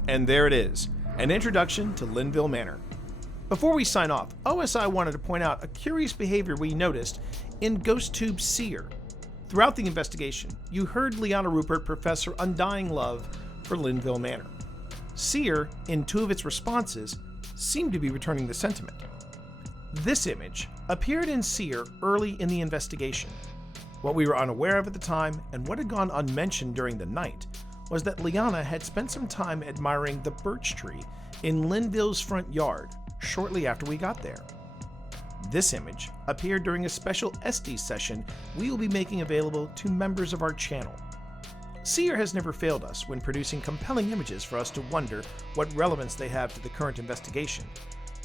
And there it is, an introduction to Linville Manor. Before we sign off, OSI wanted to point out a curious behavior we noticed in GhostTube Seer. Throughout the investigation, you heard Liana Rupert profess her undying love for Linville Manor. Seer, in 2 of its responses, seemed to be returning the sentiment. This image appeared in Seer early in the investigation. What we were unaware of at the time, and what had gone unmentioned during the night, was that Liana had spent some time admiring the birch tree in Linville's front yard shortly after we got there. This image appeared during a special SD session we will be making available to members of our channel. Seer has never failed us when producing compelling images for us to wonder what relevance they have to the current investigation.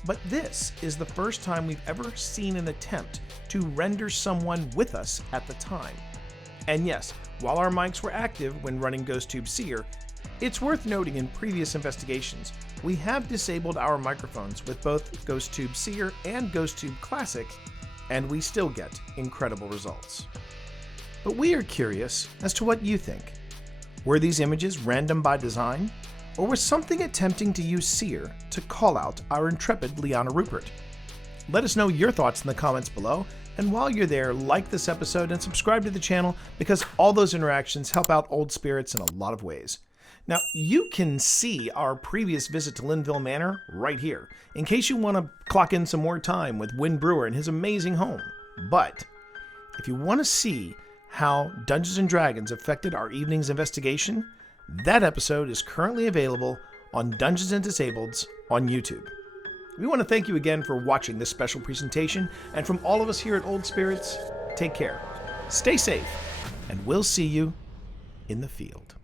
But this is the first time we've ever seen an attempt to render someone with us at the time. And yes, while our mics were active when running GhostTube Seer, it's worth noting in previous investigations, we have disabled our microphones with both GhostTube Seer and GhostTube Classic, and we still get incredible results. But we are curious as to what you think. Were these images random by design? Or was something attempting to use Seer to call out our intrepid Liana Rupert? Let us know your thoughts in the comments below, and while you're there, like this episode and subscribe to the channel because all those interactions help out Old Spirits in a lot of ways. Now, you can see our previous visit to Linville Manor right here, in case you want to clock in some more time with Win Brewer and his amazing home. But if you want to see how Dungeons & Dragons affected our evening's investigation, that episode is currently available on Dungeons & Disabled's on YouTube. We want to thank you again for watching this special presentation, and from all of us here at Old Spirits, take care, stay safe, and we'll see you in the field.